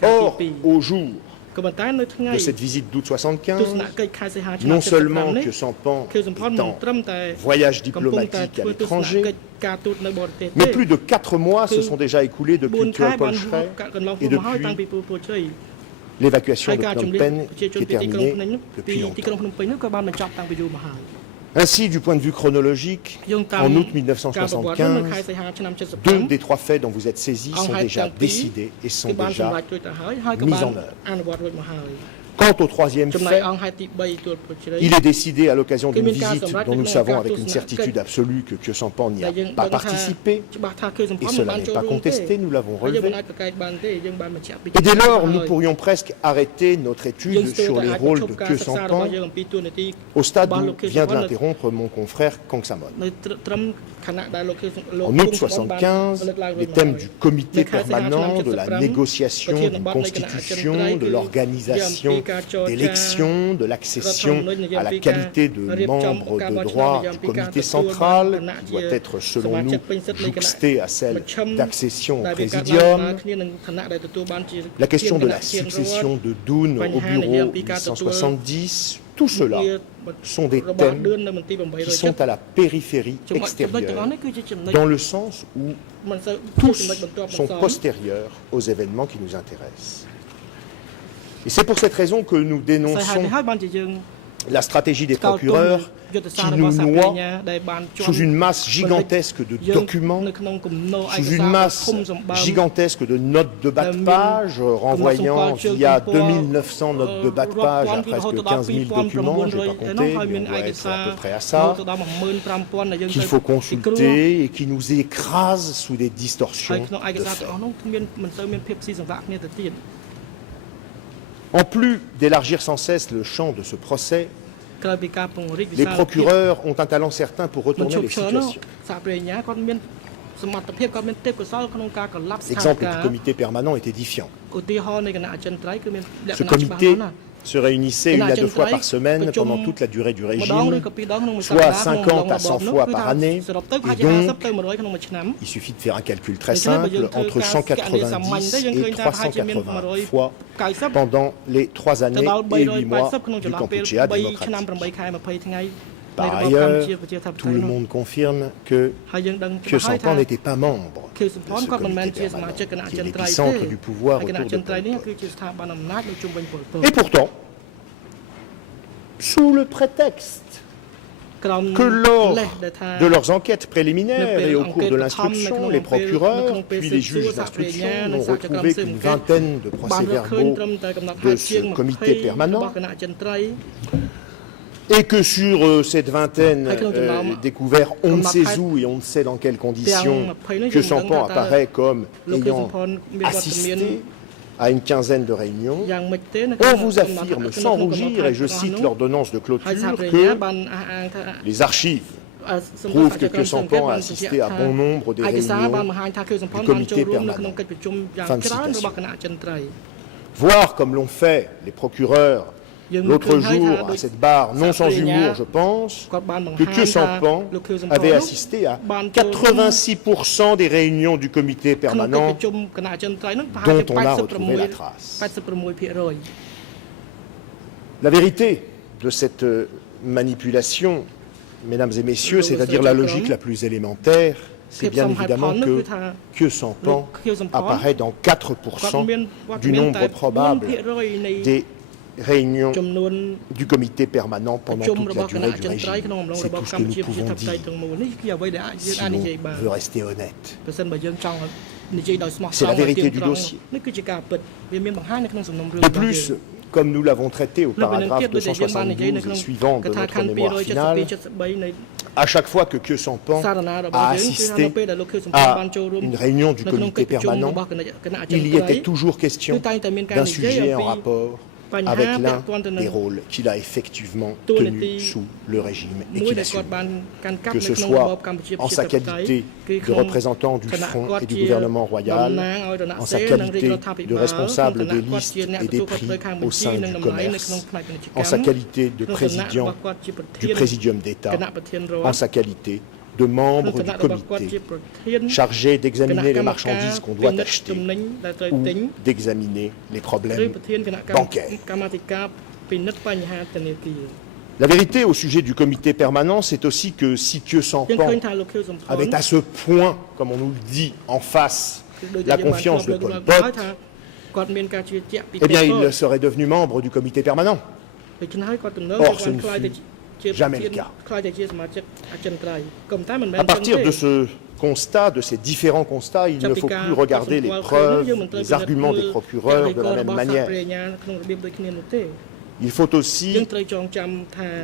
Or, au jour de cette visite d'août 75, non seulement Kyo Sompon est en voyage diplomatique à l'étranger, mais plus de 4 mois se sont déjà écoulés depuis Tuol Pon Chray et depuis l'évacuation de Phnom Penh qui est terminée depuis longtemps. Ainsi, du point de vue chronologique, en août 1975, 2 des 3 faits dont vous êtes saisis sont déjà décidés et sont déjà mis en œuvre. Quant au troisième fait, il est décidé à l'occasion d'une visite dont nous savons avec une certitude absolue que Kyo Sompon n'y a pas participé, et cela n'est pas contesté, nous l'avons relevé. Et dès lors, nous pourrions presque arrêter notre étude sur les rôles de Kyo Sompon au stade où vient de l'interrompre mon confrère Kong Samon. En août 1975, les thèmes du comité permanent, de la négociation d'une constitution, de l'organisation d'élections, de l'accession à la qualité de membre de droit du comité central, qui doit être, selon nous, jouxtée à celle d'accession au présidium, la question de la succession de Doon au bureau 870, tout cela sont des thèmes qui sont à la périphérie extérieure, dans le sens où tous sont postérieurs aux événements qui nous intéressent. Et c'est pour cette raison que nous dénonçons la stratégie des procureurs qui nous noie sous une masse gigantesque de documents, sous une masse gigantesque de notes de bas de page, renvoyant via 2900 notes de bas de page à presque 15 000 documents, je n'ai pas compté, mais on doit être à peu près à ça, qu'il faut consulter et qui nous écrase sous des distorsions de faits. En plus d'élargir sans cesse le champ de ce procès, les procureurs ont un talent certain pour retourner les situations. L'exemple du comité permanent est édifiant. Ce comité se réunissait 1 à 2 fois par semaine pendant toute la durée du régime, soit 50 à 100 fois par année, et donc, il suffit de faire un calcul très simple, entre 190 et 380 fois pendant les 3 années et 8 mois du Kampuchea démocratique. Par ailleurs, tout le monde confirme que Kyo Sompon n'était pas membre de ce comité permanent, qui est l'épicentre du pouvoir autour de Pol Pot. Et pourtant, sous le prétexte que lors de leurs enquêtes préliminaires et au cours de l'instruction, les procureurs puis les juges d'instruction n'ont retrouvé qu'une vingtaine de procès-verbaux de ce comité permanent, et que sur cette vingtaine découvert on ne sait où et on ne sait dans quelles conditions, Kyo Sompon apparaît comme ayant assisté à une quinzaine de réunions, on vous affirme sans rougir, et je cite l'ordonnance de clôture, que les archives prouvent que Kyo Sompon a assisté à bon nombre des réunions du comité permanent. Fin de citation. Voir comme l'ont fait les procureurs l'autre jour, à cette barre, non sans humour, je pense, que Kyo Sompon avait assisté à 86% des réunions du comité permanent dont on a retrouvé la trace. La vérité, de cette manipulation, mesdames et messieurs, c'est-à-dire la logique la plus élémentaire, c'est bien évidemment que Khieu Samphan apparaît dans 4% du nombre probable des réunions du comité permanent pendant toute la durée du régime. C'est tout ce que nous pouvons dire, si l'on veut rester honnête. C'est la vérité du dossier. De plus, comme nous l'avons traité au paragraphe 272 et suivant de notre mémoire finale, à chaque fois que Khieu Samphan a assisté à une réunion du comité permanent, il y était toujours question d'un sujet en rapport avec l'un des rôles qu'il a effectivement tenu sous le régime et qu'il assume. Que ce soit en sa qualité de représentant du Front et du gouvernement royal, en sa qualité de responsable des listes et des prix au sein du commerce, en sa qualité de président du Présidium d'État, en sa qualité de membre du comité chargé d'examiner les marchandises qu'on doit acheter ou d'examiner les problèmes bancaires. La vérité au sujet du comité permanent, c'est aussi que si Khieu Samphan avait à ce point, comme on nous le dit, en face, la confiance de Pol Pot, eh bien il serait devenu membre du comité permanent. Or, ce ne fut jamais le cas. À partir de ce constat, de ces différents constats, il ne faut plus regarder les preuves, les arguments des procureurs de la même manière. Il faut aussi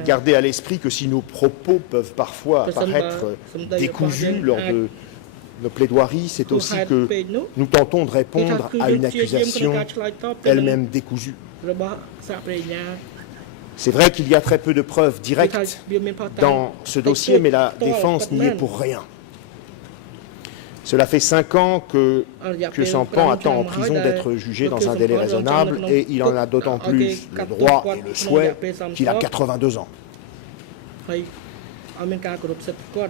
garder à l'esprit que si nos propos peuvent parfois apparaître décousus lors de nos plaidoiries, c'est aussi que nous tentons de répondre à une accusation elle-même décousue. C'est vrai qu'il y a très peu de preuves directes dans ce dossier, mais la défense n'y est pour rien. Cela fait 5 ans que Khieu Samphan attend en prison d'être jugé dans un délai raisonnable et il en a d'autant plus le droit et le souhait qu'il a 82 ans.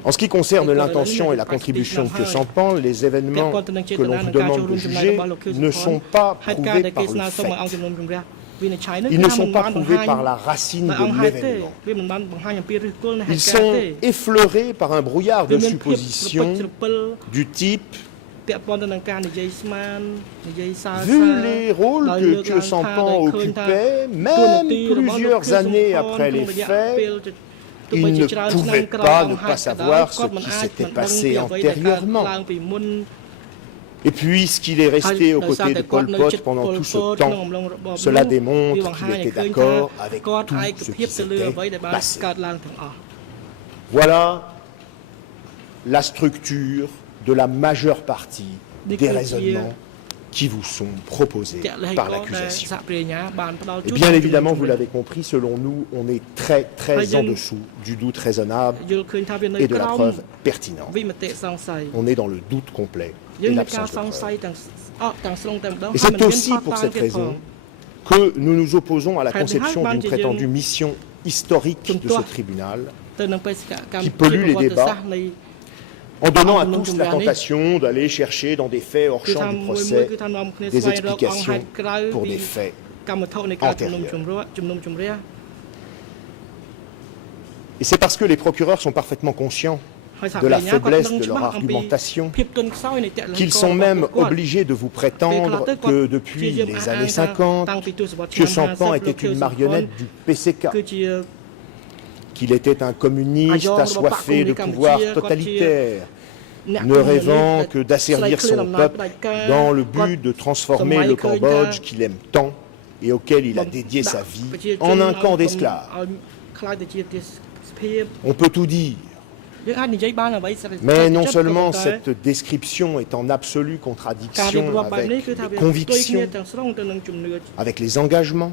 En ce qui concerne l'intention et la contribution de Khieu Samphan, les événements que l'on vous demande de juger ne sont pas prouvés par le fait. Ils ne sont pas prouvés par la racine de l'événement. Ils sont effleurés par un brouillard de suppositions du type vu les rôles que Khieu Samphan occupait, même plusieurs années après les faits, il ne pouvait pas ne pas savoir ce qui s'était passé antérieurement. Et puisqu'il est resté aux côtés de Pol Pot pendant tout ce temps, cela démontre qu'il était d'accord avec tout ce qui s'était passé. Voilà la structure de la majeure partie des raisonnements qui vous sont proposés par l'accusation. Et bien évidemment, vous l'avez compris, selon nous, on est très en dessous du doute raisonnable et de la preuve pertinente. On est dans le doute complet et l'absence de preuve. Et c'est aussi pour cette raison que nous nous opposons à la conception d'une prétendue mission historique de ce tribunal qui pollue les débats en donnant à tous la tentation d'aller chercher dans des faits hors champ du procès des explications pour des faits antérieurs. Et c'est parce que les procureurs sont parfaitement conscients de la faiblesse de leur argumentation qu'ils sont même obligés de vous prétendre que depuis les années 50, Khieu Samphan était une marionnette du PCK, qu'il était un communiste assoiffé de pouvoir totalitaire, ne rêvant que d'asservir son peuple dans le but de transformer le Cambodge qu'il aime tant et auquel il a dédié sa vie en un camp d'esclaves. On peut tout dire, mais non seulement cette description est en absolue contradiction avec les convictions, avec les engagements,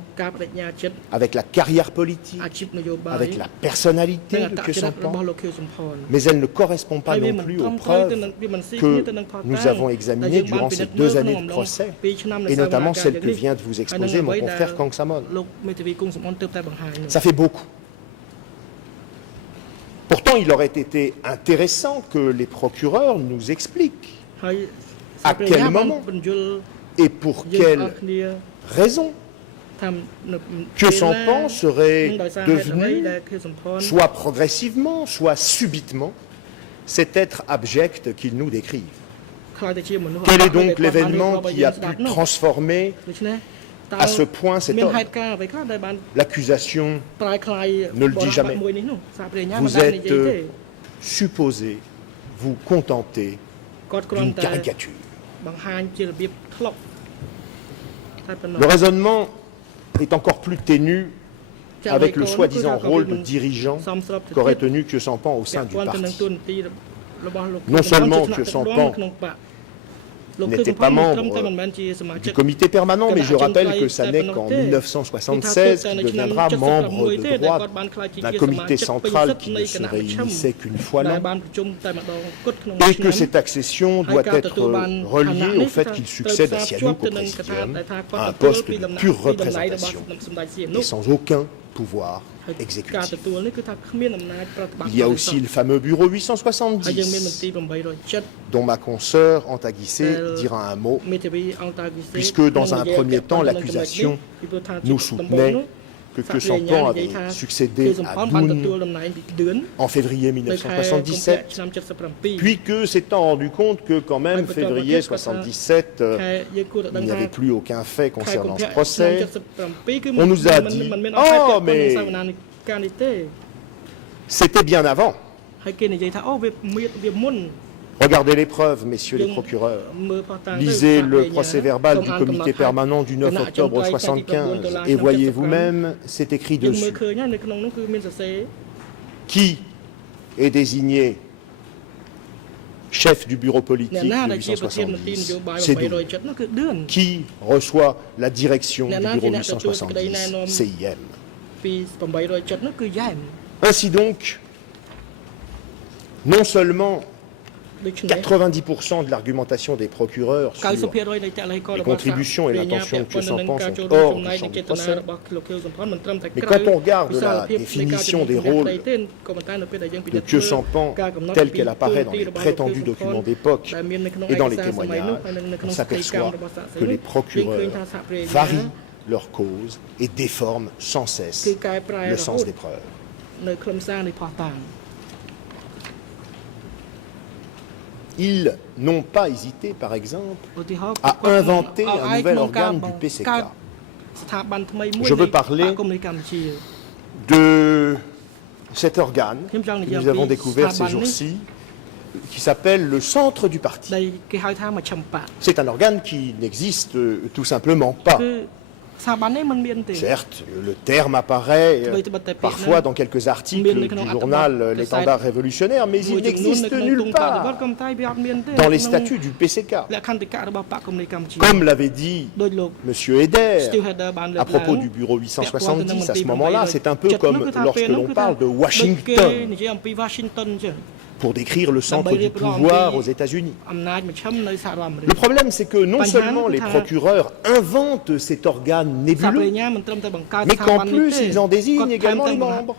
avec la carrière politique, avec la personnalité de Khieu Samphan, mais elle ne correspond pas non plus aux preuves que nous avons examinées durant ces 2 années de procès, et notamment celle que vient de vous exposer mon confrère Kong Samon. Ça fait beaucoup. Pourtant, il aurait été intéressant que les procureurs nous expliquent à quel moment et pour quelle raison que Sampan serait devenu, soit progressivement, soit subitement, cet être abject qu'ils nous décrivent. Quel est donc l'événement qui a pu transformer à ce point cet homme? L'accusation ne le dit jamais. Vous êtes supposé vous contenter d'une caricature. Le raisonnement est encore plus ténu avec le soi-disant rôle de dirigeant qu'aurait tenu Khieu Samphan au sein du parti. Non seulement Khieu Samphan n'était pas membre du comité permanent, mais je rappelle que ça n'est qu'en 1976 qu'il deviendra membre de droit d'un comité central qui ne se réunissait qu'une fois l'an, et que cette accession doit être reliée au fait qu'il succède à Sihanouk au présidium, à un poste de pure représentation et sans aucun pouvoir exécutif. Il y a aussi le fameux bureau 870, dont ma consoeur Antaguissé dira un mot, puisque dans un premier temps, l'accusation nous soutenait que Khieu Samphan avait succédé à Doun en février 1977, puis que s'étant rendu compte que quand même, février 1977, il n'y avait plus aucun fait concernant ce procès, on nous a dit « Oh, mais c'était bien avant ». Regardez les preuves, messieurs les procureurs. Lisez le procès-verbal du comité permanent du 9 octobre 1975 et voyez vous-même, c'est écrit dessus. Qui est désigné chef du bureau politique de 870? C'est Doun. Qui reçoit la direction du bureau 870? C'est IM. Ainsi donc, non seulement 90% de l'argumentation des procureurs sur les contributions et l'intention de Khieu Samphan sont hors du champ du procès. Mais quand on regarde la définition des rôles de Khieu Samphan telle qu'elle apparaît dans les prétendus documents d'époque et dans les témoignages, on s'aperçoit que les procureurs varient leur cause et déforment sans cesse le sens des preuves. Ils n'ont pas hésité, par exemple, à inventer un nouvel organe du PCK. Je veux parler de cet organe que nous avons découvert ces jours-ci, qui s'appelle le centre du parti. C'est un organe qui n'existe tout simplement pas. Certes, le terme apparaît parfois dans quelques articles du journal L'Étendard révolutionnaire, mais il n'existe nulle part dans les statuts du PCK. Comme l'avait dit M. Eder à propos du bureau 870 à ce moment-là, c'est un peu comme lorsque l'on parle de Washington pour décrire le centre du pouvoir aux États-Unis. Le problème, c'est que non seulement les procureurs inventent cet organe nébuleux, mais qu'en plus, ils en désignent également les membres.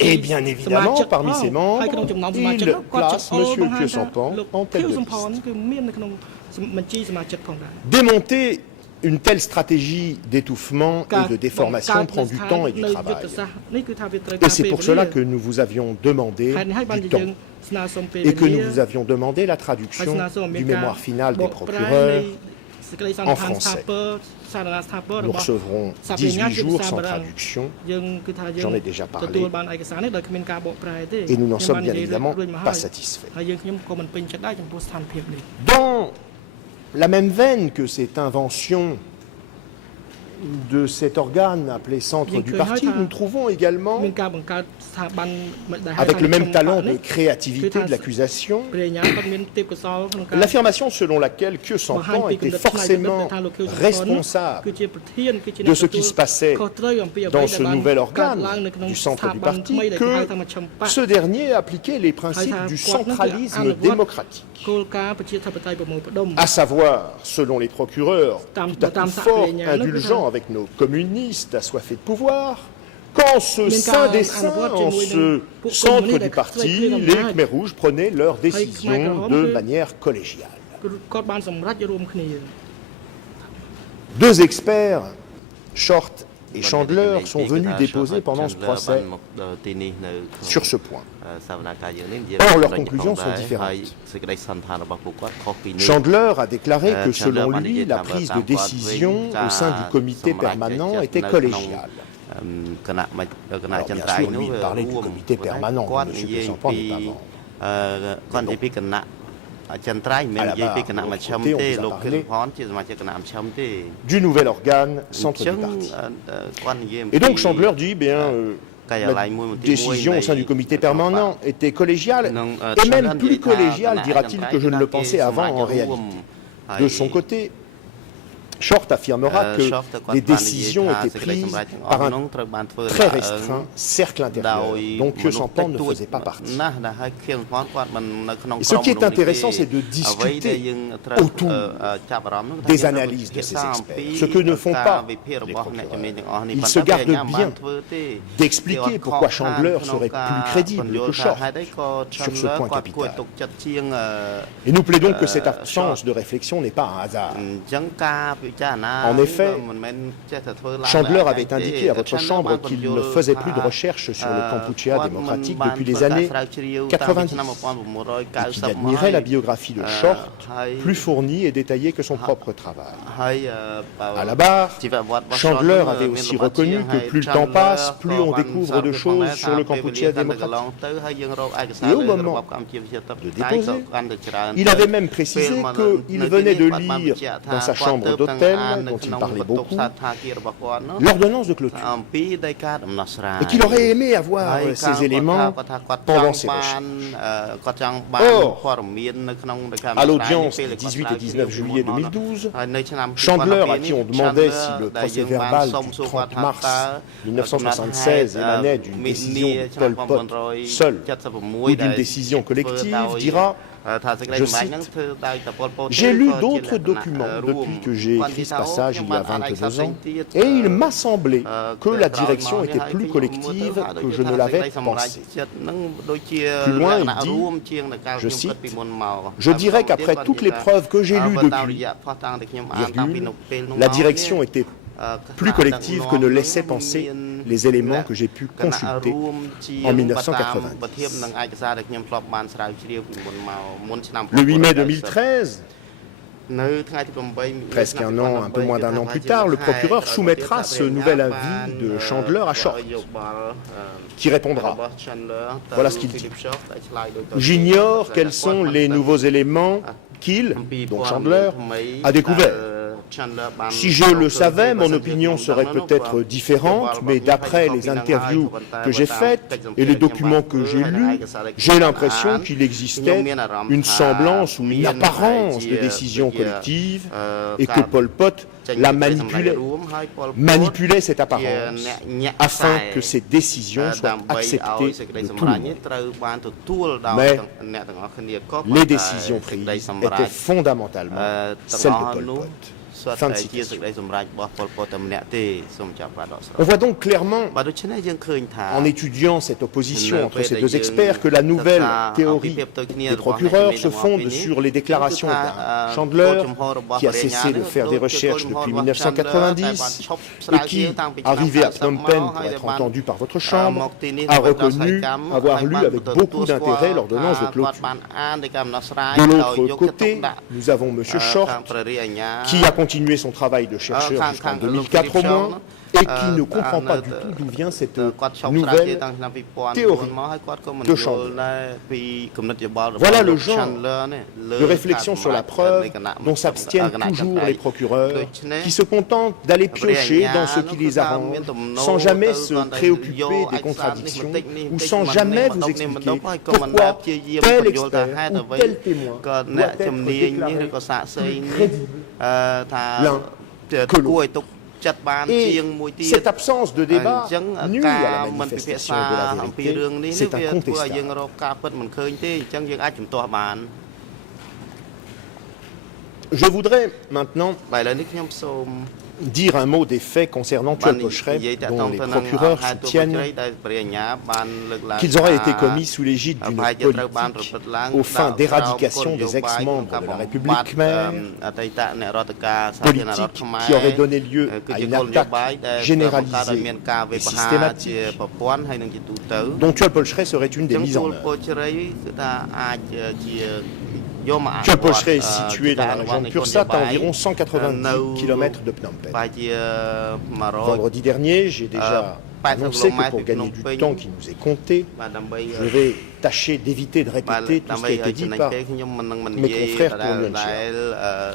Et bien évidemment, parmi ces membres, ils placent M. Khieu Samphan en tête de liste. Démonter une telle stratégie d'étouffement et de déformation prend du temps et du travail. Et c'est pour cela que nous vous avions demandé du temps et que nous vous avions demandé la traduction du mémoire final des procureurs en français. Nous recevrons 18 jours sans traduction, j'en ai déjà parlé, et nous n'en sommes bien évidemment pas satisfaits. Dans la même veine que cette invention de cet organe appelé centre du parti, nous trouvons également, avec le même talent de créativité de l'accusation, l'affirmation selon laquelle Khieu Samphan était forcément responsable de ce qui se passait dans ce nouvel organe du centre du parti, que ce dernier appliquait les principes du centralisme démocratique. À savoir, selon les procureurs, tout à coup fort indulgents avec nos communistes assoiffés de pouvoir, qu'en ce sein des saints, en ce centre du parti, les Khmers rouges prenaient leurs décisions de manière collégiale. Deux experts Short et Chandler sont venus déposer pendant ce procès sur ce point. Or, leurs conclusions sont différentes. Chandler a déclaré que, selon lui, la prise de décision au sein du comité permanent était collégiale. Alors, bien sûr, lui, il parlait du comité permanent, M. Pessampan n'est pas membre. Du nouvel organe, centre du parti. Et donc Chandler dit, bien, la décision au sein du comité permanent était collégiale, et même plus collégiale, dira-t-il, que je ne le pensais avant en réalité. De son côté, Short affirmera que les décisions étaient prises par un très restreint cercle intérieur, dont Pessampan ne faisait pas partie. Et ce qui est intéressant, c'est de discuter autour des analyses de ces experts, ce que ne font pas les procureurs. Ils se gardent bien d'expliquer pourquoi Chandler serait plus crédible que Short sur ce point capital. Et nous plaidons que cette absence de réflexion n'est pas un hasard. En effet, Chandler avait indiqué à votre Chambre qu'il ne faisait plus de recherche sur le Kampuchea démocratique depuis les années 90 et qu'il admirait la biographie de Short, plus fournie et détaillée que son propre travail. À la barre, Chandler avait aussi reconnu que plus le temps passe, plus on découvre de choses sur le Kampuchea démocratique. Et au moment de déposer, il avait même précisé qu'il venait de lire dans sa chambre d'hôtel, dont il parlait beaucoup, l'ordonnance de clôture, et qu'il aurait aimé avoir ces éléments pendant ses recherches. Or, à l'audience du 18 et 19 juillet 2012, Chandler, à qui on demandait si le procès-verbal du 30 mars 1976 émanait d'une décision de Pol Pot seul ou d'une décision collective, dira, je cite, « J'ai lu d'autres documents depuis que j'ai écrit ce passage il y a 22 ans, et il m'a semblé que la direction était plus collective que je ne l'avais pensé. » Plus loin, il dit, je cite, « Je dirais qu'après toutes les preuves que j'ai lues depuis, virgule, la direction était plus collective que ne laissaient penser les éléments que j'ai pu consulter en 1990. Le 8 mai 2013, presque un an, un peu moins d'un an plus tard, le procureur soumettra ce nouvel avis de Chandler à Short, qui répondra. Voilà ce qu'il dit. « J'ignore quels sont les nouveaux éléments qu'il, donc Chandler, a découverts. Si je le savais, mon opinion serait peut-être différente, mais d'après les interviews que j'ai faites et les documents que j'ai lus, j'ai l'impression qu'il existait une semblance ou une apparence de décision collective et que Pol Pot la manipulait cette apparence afin que ces décisions soient acceptées de tout le monde. Mais les décisions prises étaient fondamentalement celles de Pol Pot. Fin de citation. On voit donc clairement, en étudiant cette opposition entre ces deux experts, que la nouvelle théorie des procureurs se fonde sur les déclarations d'un Chandler qui a cessé de faire des recherches depuis 1990 et qui, arrivé à Phnom Penh pour être entendu par votre Chambre, a reconnu avoir lu avec beaucoup d'intérêt l'ordonnance de clôture. De l'autre côté, nous avons M. Short qui a continué son travail de chercheur jusqu'en 2004 au moins, et qui ne comprend pas du tout d'où vient cette nouvelle théorie de Chandler. Voilà le genre de réflexion sur la preuve dont s'abstiennent toujours les procureurs, qui se contentent d'aller piocher dans ce qui les arrange, sans jamais se préoccuper des contradictions, ou sans jamais vous expliquer pourquoi tel expert ou tel témoin doit être déclaré plus crédible l'un que l'autre. Et cette absence de débat nuit à la manifestation de la vérité, c'est incontestable. Je voudrais maintenant dire un mot des faits concernant Tuol Pocheret, dont les procureurs soutiennent qu'ils auraient été commis sous l'égide d'une politique aux fins d'éradication des ex-membres de la République khmer, politique qui aurait donné lieu à une attaque généralisée et systématique, dont Tuol Pocheret serait une des mises en œuvre. Tuol Pocheret est situé dans la région de Pursat, à environ 190 km de Phnom Penh. Vendredi dernier, j'ai déjà annoncé que pour gagner du temps qui nous est compté, je vais tâcher d'éviter de répéter tout ce qui a été dit par mes confrères pour Nguyen Chia.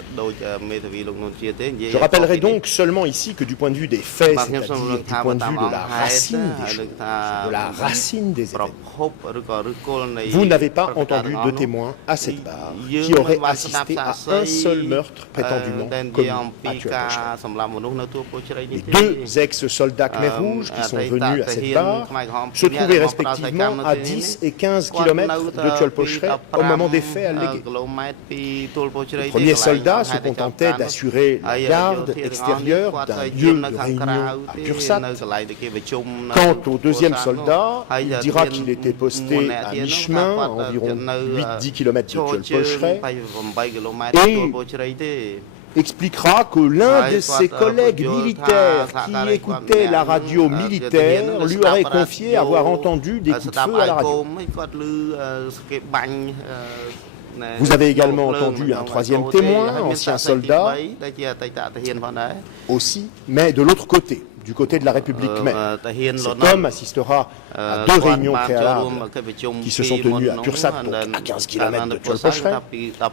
Je rappellerai donc seulement ici que du point de vue des faits, c'est-à-dire du point de vue de la racine des choses, de la racine des événements, vous n'avez pas entendu de témoins à cette barre qui auraient assisté à un seul meurtre prétendument commis à Tuol Pocheret. Les deux ex-soldats Khmer Rouge qui sont venus à cette barre se trouvaient respectivement à 10 et 15 km de Tuol Pocheret au moment des faits allégués. Le premier soldat se contentait d'assurer la garde extérieure d'un lieu de réunion à Pursat. Quant au deuxième soldat, il dira qu'il était posté à mi-chemin, à environ 8-10 km de Tuol Pocheret, et expliquera que l'un de ses collègues militaires qui écoutait la radio militaire lui aurait confié avoir entendu des coups de feu à la radio. Vous avez également entendu un troisième témoin, ancien soldat, aussi, mais de l'autre côté, du côté de la République khmer. Cet homme assistera à deux réunions préalables qui se sont tenues à Pursat, donc à 15 km de Tuol Pocheret,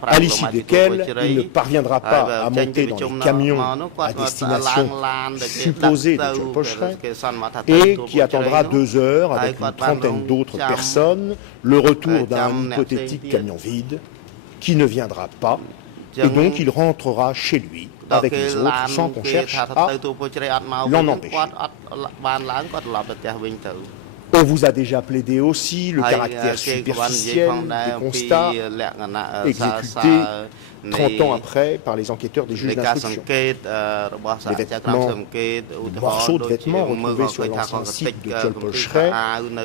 à l'issue desquelles il ne parviendra pas à monter dans les camions à destination supposée de Tuol Pocheret et qui attendra 2 heures avec une trentaine d'autres personnes le retour d'un hypothétique camion vide qui ne viendra pas et donc il rentrera chez lui avec les autres sans qu'on cherche à l'en empêcher. On vous a déjà plaidé aussi le caractère superficiel des constats exécutés 30 ans après par les enquêteurs des juges d'instruction. Les vêtements, morceaux de vêtements retrouvés sur l'ancien site de Tuol Pocheret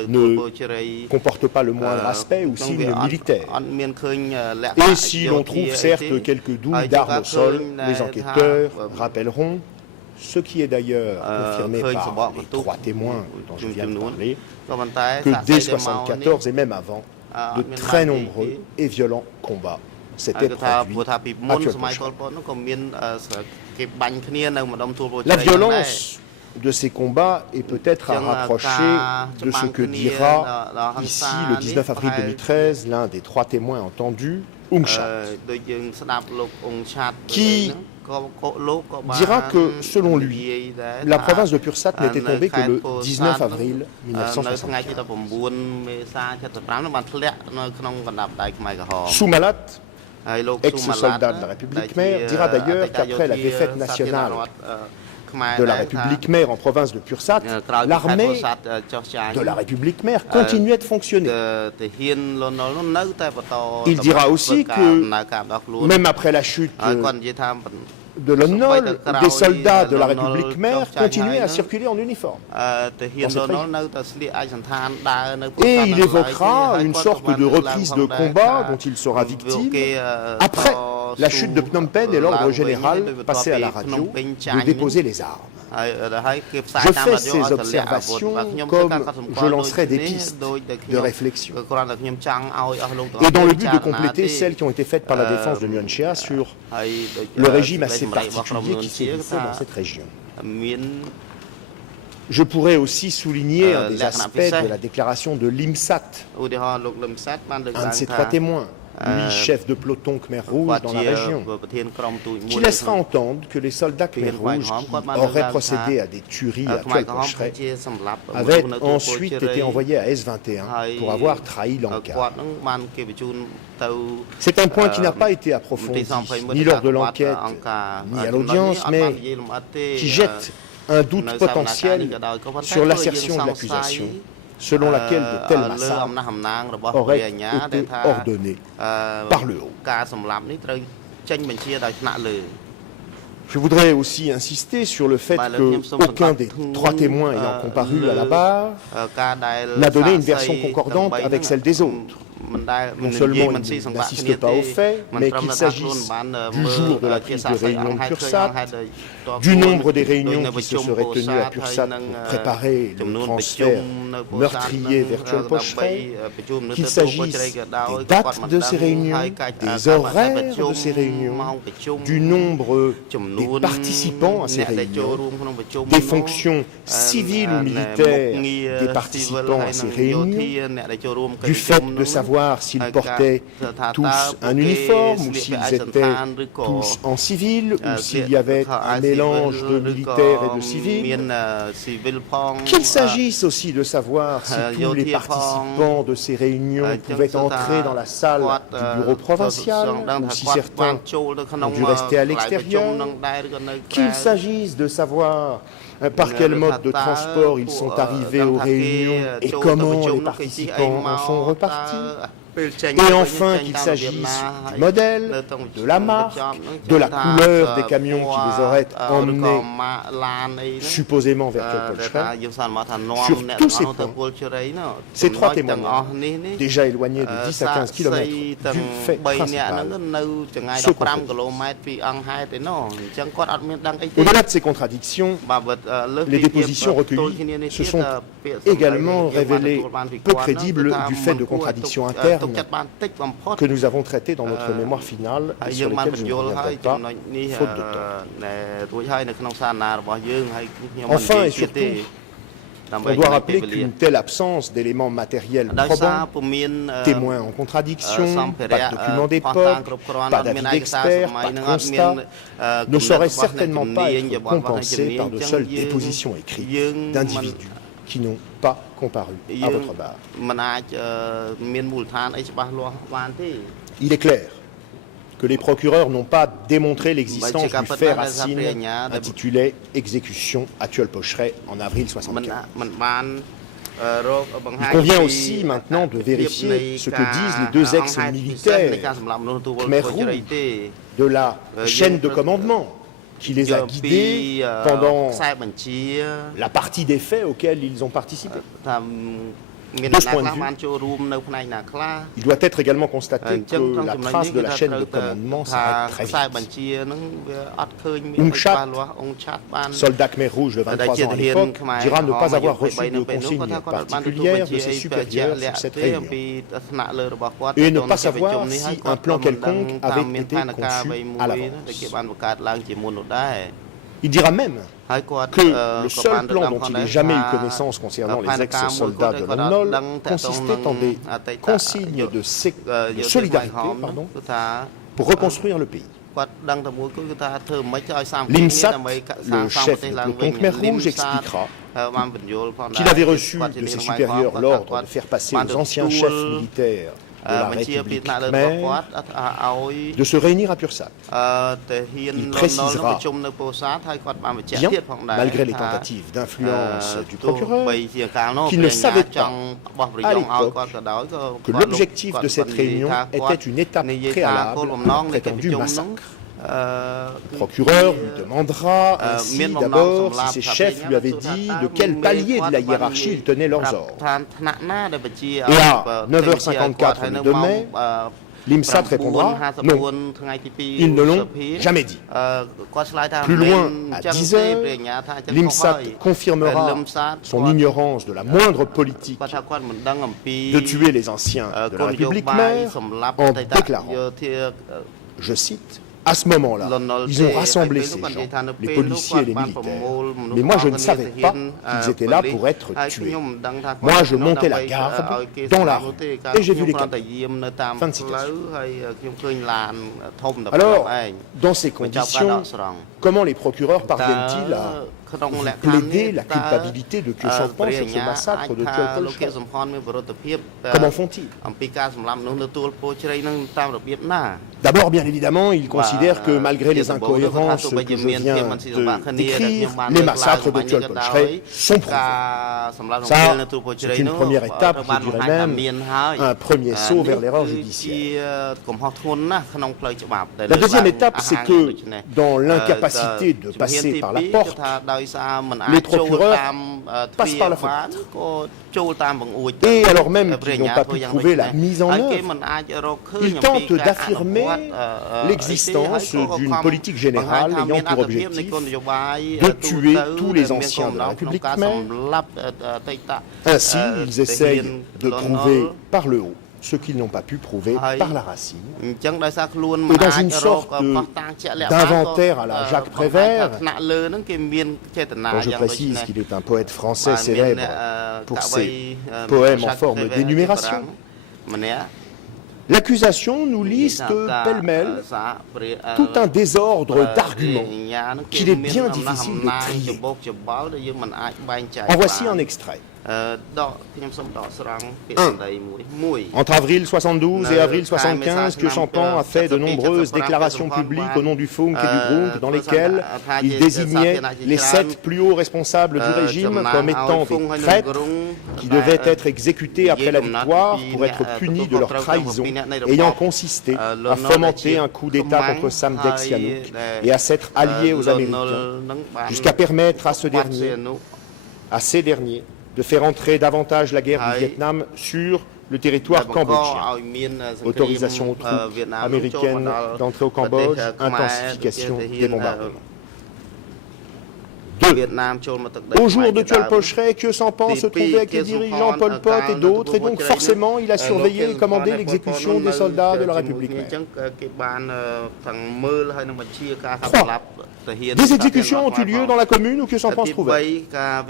ne comportent pas le moindre aspect ou signe militaire. Et si l'on trouve certes quelques douilles d'armes au sol, les enquêteurs rappelleront, ce qui est d'ailleurs confirmé par les 3 témoins dont je viens de parler, que dès 1974 et même avant, de très nombreux et violents combats s'étaient produits à Tuol Pocheret. La violence de ces combats est peut-être à rapprocher de ce que dira ici, le 19 avril 2013, l'un des 3 témoins entendus, Aung Chat, qui dira que, selon lui, la province de Pursat n'était tombée que le 19 avril 1975. Soumalat, ex-soldat de la République khmer, dira d'ailleurs qu'après la défaite nationale de la République khmer en province de Pursat, l'armée de la République khmer continuait de fonctionner. Il dira aussi que, même après la chute de Lon Nol, des soldats de la République khmer continuaient à circuler en uniforme. Et il évoquera une sorte de reprise de combat dont il sera victime après la chute de Phnom Penh et l'ordre général passé à la radio de déposer les armes. Je fais ces observations comme je lancerai des pistes de réflexion. Et dans le but de compléter celles qui ont été faites par la défense de Nguyen Chia sur le régime assez particulier qui sévissait dans cette région. Je pourrais aussi souligner un des aspects de la déclaration de Lim Sat, un de ces 3 témoins, lui chef de peloton Khmer Rouge dans la région, qui laissera entendre que les soldats Khmer Rouges qui auraient procédé à des tueries à Tuol Pocheret avaient ensuite été envoyés à S21 pour avoir trahi Lanka. C'est un point qui n'a pas été approfondi, ni lors de l'enquête, ni à l'audience, mais qui jette un doute potentiel sur l'assertion de l'accusation, selon laquelle de tels massacres auraient été ordonnés par le haut. Je voudrais aussi insister sur le fait qu'aucun des 3 témoins ayant comparu à la barre n'a donné une version concordante avec celle des autres. Non seulement ils n'assistent pas aux faits, mais qu'il s'agisse du jour de la prise de réunion de Pursat, du nombre des réunions qui se seraient tenues à Pursat pour préparer le transfert meurtrier vers Tcholpocheret, qu'il s'agisse des dates de ces réunions, des horaires de ces réunions, du nombre des participants à ces réunions, des fonctions civiles ou militaires des participants à ces réunions, du fait de savoir s'ils portaient tous un uniforme ou s'ils étaient tous en civil ou s'il y avait un mélange de militaires et de civils, qu'il s'agisse aussi de savoir si tous les participants de ces réunions pouvaient entrer dans la salle du bureau provincial ou si certains ont dû rester à l'extérieur, qu'il s'agisse de savoir par quel mode de transport ils sont arrivés aux réunions et comment les participants en sont repartis. Et enfin qu'il s'agisse du modèle, de la marque, de la couleur des camions qui les auraient emmenés supposément vers Tcholpocheret. Sur tous ces points, ces 3 témoignages, déjà éloignés de 10 à 15 km du fait principal, se contredisent. Au-delà de ces contradictions, les dépositions recueillies se sont également révélées peu crédibles du fait de contradictions internes que nous avons traitées dans notre mémoire finale et sur lesquelles je ne reviendrai pas, faute de temps. Enfin et surtout, on doit rappeler qu'une telle absence d'éléments matériels probants, témoins en contradiction, pas de documents d'époque, pas d'avis d'experts, pas de constat, ne saurait certainement pas être compensée par de seules dépositions écrites d'individus qui n'ont pas comparu à votre barre. Il est clair que les procureurs n'ont pas démontré l'existence du fait racine intitulé « Exécution à Tcholpocheret en avril 1975 ». Il convient aussi maintenant de vérifier ce que disent les 2 ex-militaires Khmer Rouge de la chaîne de commandement qui les a guidés pendant la partie des faits auxquels ils ont participé. De ce point de vue, il doit être également constaté que la trace de la chaîne de commandement s'arrête très vite. Aung Chat, soldat Khmer Rouge de 23 ans à l'époque, dira ne pas avoir reçu de consignes particulières de ses supérieurs sur cette réunion et ne pas savoir si un plan quelconque avait été conçu à l'avance. Il dira même que le seul plan dont il n'ait jamais eu connaissance concernant les ex-soldats de Lon Nol consistait en des consignes de solidarité pour reconstruire le pays. Lim Sat, le chef de peloton Khmer Rouge, expliquera qu'il avait reçu de ses supérieurs l'ordre de faire passer aux anciens chefs militaires de la République Khmer de se réunir à Pursat. Il précisera, bien, malgré les tentatives d'influence du procureur, qu'il ne savait pas à l'époque que l'objectif de cette réunion était une étape préalable au prétendu massacre. Le procureur lui demandera ainsi d'abord si ses chefs lui avaient dit de quel palier de la hiérarchie ils tenaient leurs ordres. Et à 9h54 le 2 mai, Lim Sat répondra « Non, ils ne l'ont jamais dit ». Plus loin, à 10h, Lim Sat confirmera son ignorance de la moindre politique de tuer les anciens de la République Khmer en déclarant, je cite, « À ce moment-là, ils ont rassemblé ces gens, les policiers et les militaires, mais moi je ne savais pas qu'ils étaient là pour être tués. Moi je montais la garde dans la rue et j'ai vu les camions. » Fin de citation. Alors, dans ces conditions, comment les procureurs parviennent-ils à plaider la culpabilité de Khieu Samphan sur ce massacre de Tcholpolchre. Comment font-ils? D'abord, bien évidemment, ils considèrent que malgré les incohérences que je viens de décrire, les massacres de Tcholpolchre sont prouvés. Ça, c'est une première étape, je dirais même, un premier saut vers l'erreur judiciaire. La deuxième étape, c'est que dans l'incapacité de passer par la porte, les procureurs passent par la fenêtre. Et alors même qu'ils n'ont pas pu prouver la mise en œuvre, ils tentent d'affirmer l'existence d'une politique générale ayant pour objectif de tuer tous les anciens de la République khmer. Ainsi, ils essayent de prouver par le haut ce qu'ils n'ont pas pu prouver par la racine. Et dans une sorte d'inventaire à la Jacques Prévert, dont je précise qu'il est un poète français célèbre pour ses poèmes en forme d'énumération, l'accusation nous liste pêle-mêle tout un désordre d'arguments qu'il est bien difficile de trier. En voici un extrait. 1. Entre avril 72 et avril 75, Khieu Samphan a fait de nombreuses déclarations publiques au nom du Funk et du Grung dans lesquelles il désignait les 7 plus hauts responsables du régime comme étant des traîtres qui devaient être exécutés après la victoire pour être punis de leur trahison ayant consisté à fomenter un coup d'État contre Samdech Sihanouk et à s'être alliés aux Américains jusqu'à permettre à ces derniers de faire entrer davantage la guerre du Vietnam sur le territoire cambodgien. Autorisation aux troupes américaines d'entrer au Cambodge, intensification des bombardements. 2. Au jour de Tcholpolchre, Khieu Samphan se trouvait avec les dirigeants Pol Pot et d'autres, et donc forcément il a surveillé et commandé l'exécution des soldats de la République khmer. 3. Des exécutions ont eu lieu dans la commune où Khieu Samphan se trouvait. 4.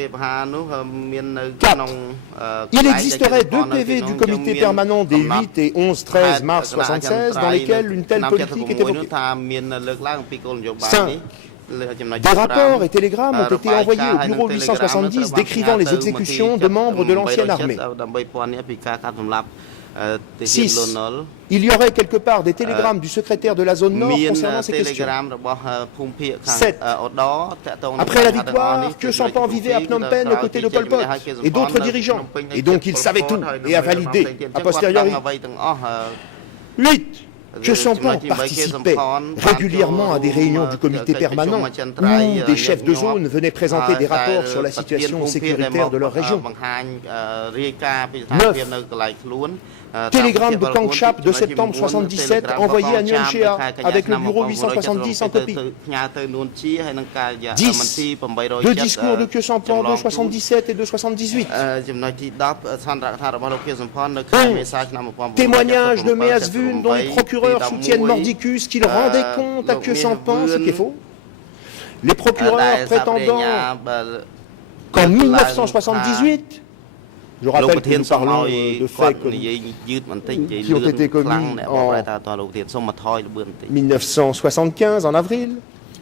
Il existerait 2 PV du comité permanent des 8 et 11-13 mars 1976 dans lesquels une telle politique est évoquée. 5. Des rapports et télégrammes ont été envoyés au bureau 870 décrivant les exécutions de membres de l'ancienne armée. 6. Il y aurait quelque part des télégrammes du secrétaire de la zone nord concernant ces questions. 7. Après la victoire, Khieu Samphan vivait à Phnom Penh aux côtés de Pol Pot et d'autres dirigeants. Et donc il savait tout et a validé a posteriori. 8. Khieu Samphan participait régulièrement à des réunions du comité permanent où des chefs de zone venaient présenter des rapports sur la situation sécuritaire de leur région. 9. Télégramme de Kangchap de septembre 1977 envoyé à Nguyen Chea avec le bureau 870 en copie. 10. 2 discours de Khieu Samphan de 1977 et de 1978. 11. Témoignage de Mea Svun dont les procureurs soutiennent mordicus qu'il rendait compte à Khieu Samphan, ce qui est faux. Les procureurs prétendant qu'en 1978, je rappelle que nous parlons de faits qui ont été commis en 1975, en avril,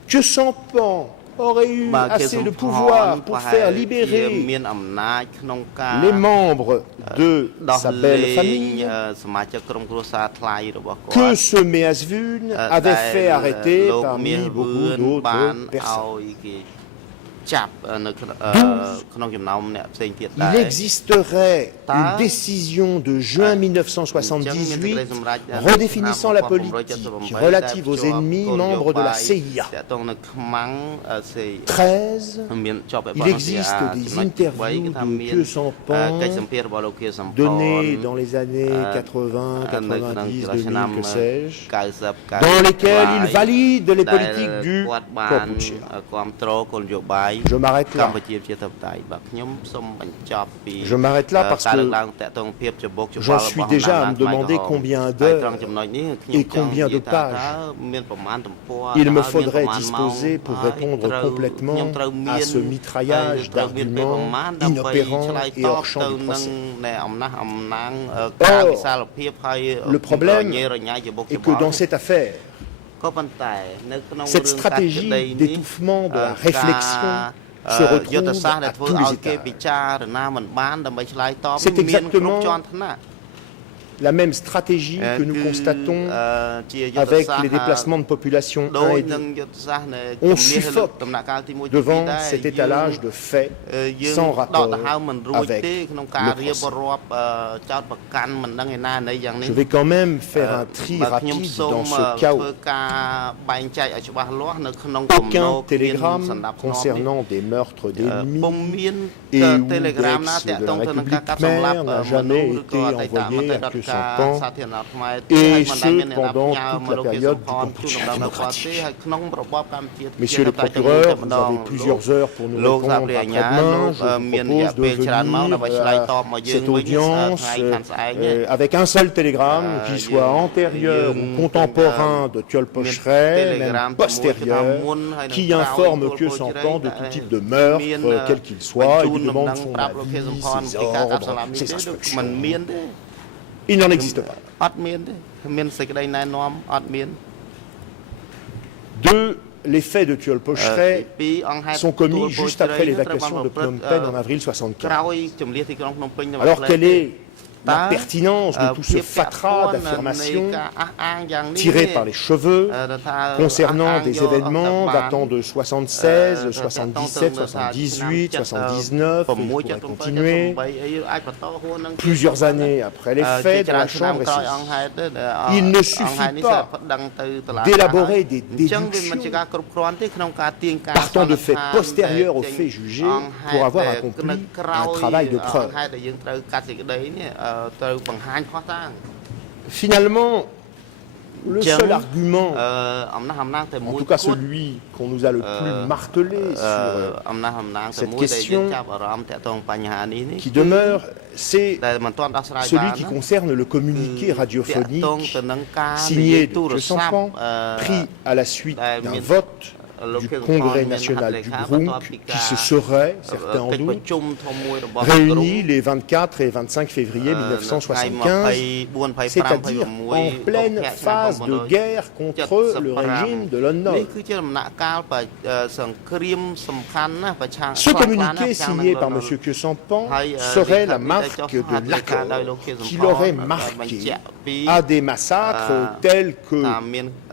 Khieu Samphan aurait eu assez de pouvoir pour faire libérer les membres de sa belle famille que ce Mea Svun avait fait arrêter parmi beaucoup d'autres personnes. 12. Il existerait une décision de juin 1978 redéfinissant la politique relative aux ennemis membres de la CIA. 13. Il existe des interviews de Khieu Samphan données dans les années 80, 90, 2000, que sais-je, dans lesquelles il valide les politiques du Kampuchea. Je m'arrête là. Je m'arrête là parce que j'en suis déjà à me demander combien d'heures et combien de pages il me faudrait disposer pour répondre complètement à ce mitraillage d'arguments inopérants et hors champ du procès. Or, le problème est que dans cette affaire, cette stratégie d'étouffement de la réflexion se retrouvent à tous les étages. C'est exactement la même stratégie que nous constatons avec les déplacements de population 1 et 2. On suffoque devant cet étalage de faits sans rapport avec le procès. Je vais quand même faire un tri rapide dans ce chaos. Aucun télégramme concernant des meurtres d'ennemis et ou d'ex de la République mère n'a jamais été envoyé à que et ce pendant toute la période du Cambodge démocratique. Messieurs les procureurs, vous avez plusieurs heures pour nous répondre après-demain. Je vous propose de venir à cette audience avec un seul télégramme qui soit antérieur ou contemporain de Thiol Pocheret, même postérieur, qui informe que Sampan de tout type de meurtre, quel qu'il soit, et lui demande son avis, ses ordres, ses instructions. Il n'en existe pas. Deux, les faits de Thiol Pocheret sont commis juste après l'évacuation de Phnom Penh en avril 1975. Alors quelle est la pertinence de tout ce fatras d'affirmations tirées par les cheveux concernant des événements datant de 76, 77, 78, 79, et je pourrais continuer, plusieurs années après les faits dans la Chambre est saisie. Il ne suffit pas d'élaborer des déductions partant de faits postérieurs aux faits jugés pour avoir accompli un travail de preuve. Finalement, le seul argument, en tout cas celui qu'on nous a le plus martelé sur cette question, qui demeure, c'est celui qui concerne le communiqué radiophonique signé de Khieu Samphan, pris à la suite d'un vote du Congrès national du GRUNC qui se serait, certains en doutent, réuni les 24 et 25 février 1975, c'est-à-dire en pleine phase de guerre contre le régime de Lon Nol. Ce communiqué signé par M. Khieu Samphan serait la marque de l'accord qui l'aurait marqué à des massacres tels que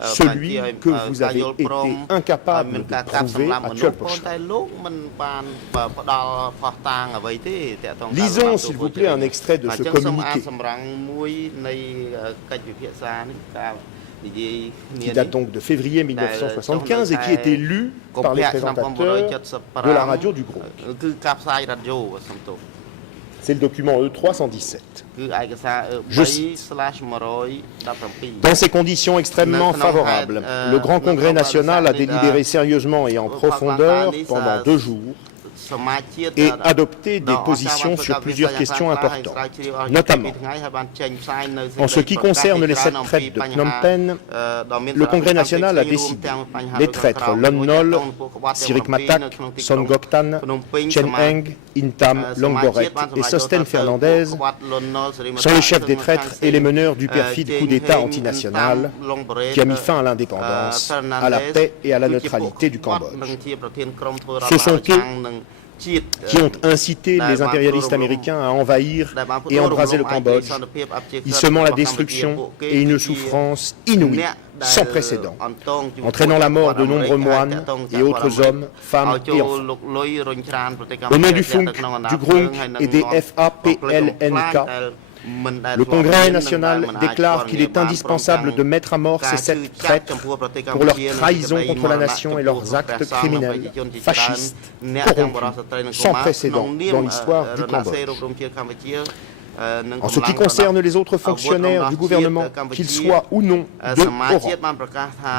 celui que vous avez été incapable de prouver à Thiol Pocheret. Lisons s'il vous plaît un extrait de ce communiqué qui date donc de février 1975 et qui était lu par les présentateurs de la radio du groupe. C'est le document E317. Je cite. Dans ces conditions extrêmement favorables, le Grand Congrès national a délibéré sérieusement et en profondeur pendant 2 jours et adopté des positions sur plusieurs questions importantes, notamment en ce qui concerne les 7 traîtres de Phnom Penh. Le Congrès national a décidé les traîtres Lon Nol, Sirik Matak, Son Goktan, Chen Eng, Intam, Longboret et Sosten Fernandez sont les chefs des traîtres et les meneurs du perfide coup d'État antinational qui a mis fin à l'indépendance, à la paix et à la neutralité du Cambodge. Ce sont eux qui ont incité les impérialistes américains à envahir et embraser le Cambodge, y semant la destruction et une souffrance inouïe, sans précédent, entraînant la mort de nombreux moines et autres hommes, femmes et enfants. Au nom du FUNC, du GRUNC et des FAPLNK, le Congrès national déclare qu'il est indispensable de mettre à mort ces 7 traîtres pour leur trahison contre la nation et leurs actes criminels, fascistes, corrompus, sans précédent dans l'histoire du Cambodge. En ce qui concerne les autres fonctionnaires du gouvernement, qu'ils soient ou non de haut rang,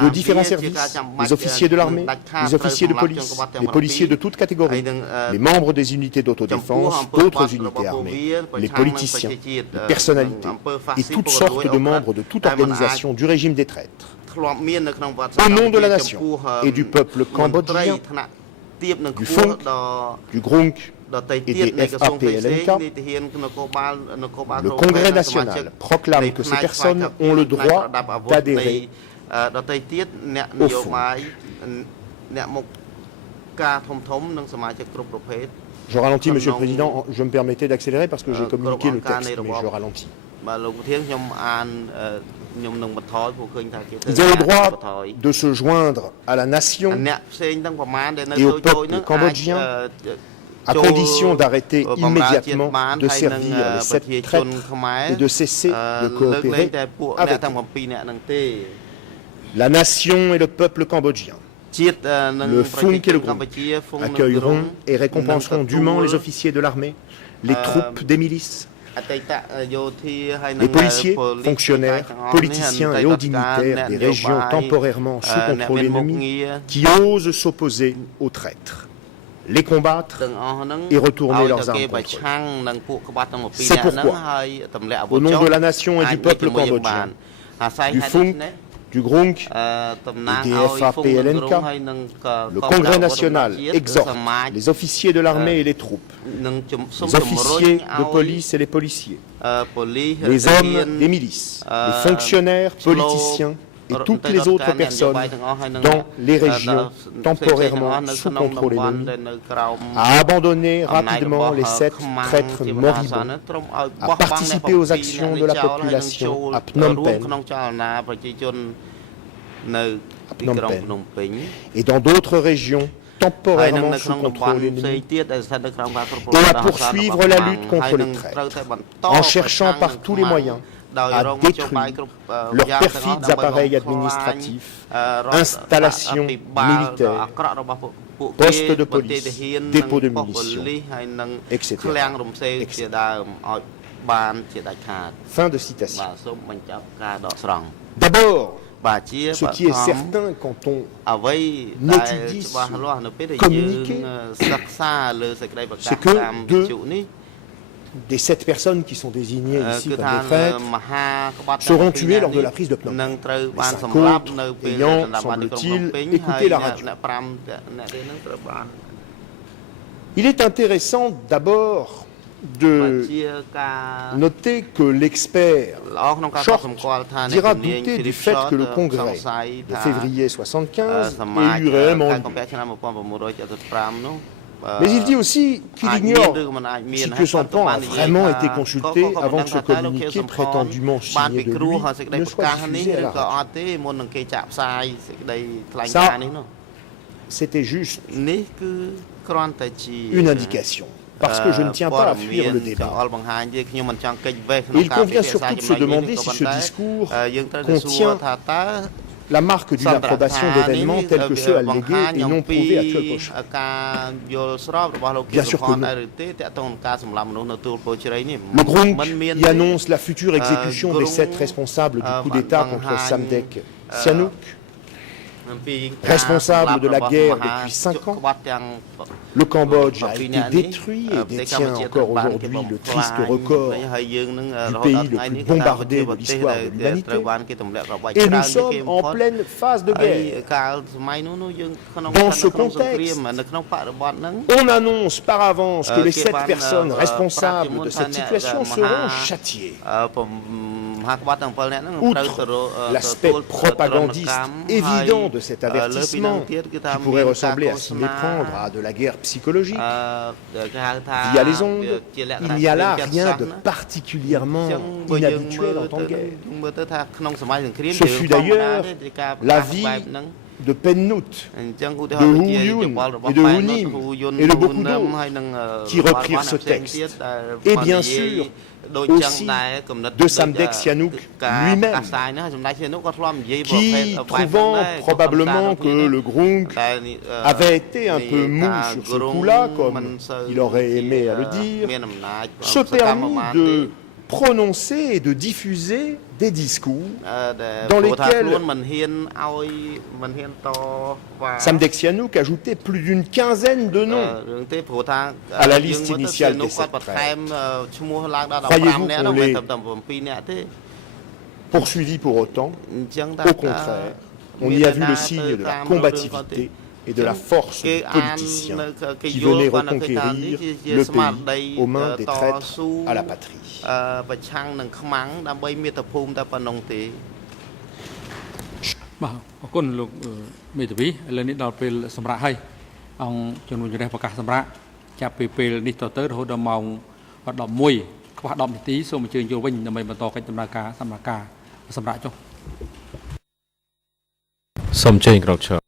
de différents services, les officiers de l'armée, les officiers de police, les policiers de toute catégorie, les membres des unités d'autodéfense, d'autres unités armées, les politiciens, les personnalités et toutes sortes de membres de toute organisation du régime des traîtres. Au nom de la nation et du peuple cambodgien, du FUNC, du GRUNC et des FAPLNK, le Congrès national proclame que ces personnes ont le droit d'adhérer au FUNC. Je ralentis, Monsieur le Président. Je me permettais d'accélérer parce que j'ai communiqué le texte, mais je ralentis. Ils ont le droit de se joindre à la nation et au peuple cambodgien à condition d'arrêter immédiatement de servir les 7 traîtres et de cesser de coopérer avec eux. La nation et le peuple cambodgien, le FUNC et le groupe accueilleront et récompenseront dûment les officiers de l'armée, les troupes des milices, les policiers, fonctionnaires, politiciens et hauts dignitaires des régions temporairement sous contrôle ennemi qui osent s'opposer aux traîtres, les combattre et retourner leurs armes contre eux. C'est pourquoi, au nom de la nation et du peuple cambodgien, du FUNC, du GRUNC et des FAPLNK, le Congrès national exhorte les officiers de l'armée et les troupes, les officiers de police et les policiers, les hommes des milices, les fonctionnaires, politiciens et toutes les autres personnes dans les régions temporairement sous contrôle ennemi à abandonner rapidement les 7 traîtres moribonds, à participer aux actions de la population à Phnom Penh et dans d'autres régions temporairement sous contrôle ennemi et à poursuivre la lutte contre les traîtres en cherchant par tous les moyens à détruire leurs perfides appareils administratifs, installations militaires, postes de police, dépôts de munitions, etc. Fin de citation. D'abord, ce qui est certain quand on étudie ce communiqué, c'est que 2 des 7 personnes qui sont désignées ici comme des traîtres seront tuées lors de la prise de Phnom Penh. Les 5 autres ayant, semble-t-il, écouté la radio. Il est intéressant d'abord de noter que l'expert Short dira douter du fait que le Congrès de février 1975 ait eu réellement lieu. Mais il dit aussi qu'il ignore si que son plan a vraiment été consulté avant que ce communiqué prétendument signé de lui ne soit diffusé à la radio. Ça, c'était juste une indication. Parce que je ne tiens pas à fuir le débat. Il convient surtout de se demander si ce discours contient la marque d'une approbation d'événements tels que ceux allégués et non prouvés à Tuol Poche. Bien sûr que non. Le GRUNC y annonce la future exécution des 7 responsables du coup d'État contre Samdech Sihanouk, responsable de la guerre depuis 5 ans. Le Cambodge a été détruit et détient encore aujourd'hui le triste record du pays le plus bombardé de l'histoire de l'humanité. Et nous sommes en pleine phase de guerre. Dans ce contexte, on annonce par avance que les 7 personnes responsables de cette situation seront châtiées. Outre l'aspect propagandiste évident de cet avertissement, qui pourrait ressembler à s'y méprendre à de la guerre psychologique, via les ondes, il n'y a là rien de particulièrement inhabituel en temps de guerre. Ce fut d'ailleurs l'avis de Pennout, de Hu Yun et de Hu Nim et de beaucoup d'autres qui reprirent ce texte. Et bien sûr, aussi de Samdech Sihanouk lui-même, qui, trouvant probablement que le GRUNC avait été un peu mou sur ce coup-là, comme il aurait aimé à le dire, se permit de prononcer et de diffuser des discours dans lesquels Samdech Sihanouk ajoutait plus d'une quinzaine de noms à la liste initiale des 7 traîtres. Croyez-vous qu'on les poursuivi pour autant? Au contraire, on y a vu le signe de la combativité et de la force des politiciens qui venaient reconquérir le pays aux mains des traîtres à la patrie. បាទអរគុណលោកមេធាវីឥឡូវនេះដល់ពេលសម្រាប់ហើយ ông chuẩn bị đểประกาศសម្រាប់ចាប់ពីពេលនេះតទៅរហូតដល់ម៉ោង11ខ្វះ10នាទីសូមអញ្ជើញចូលវិញដើម្បីបន្តកិច្ចដំណើរការសម្រាប់ចុះ សូមអញ្ជើញក្រោកឈរ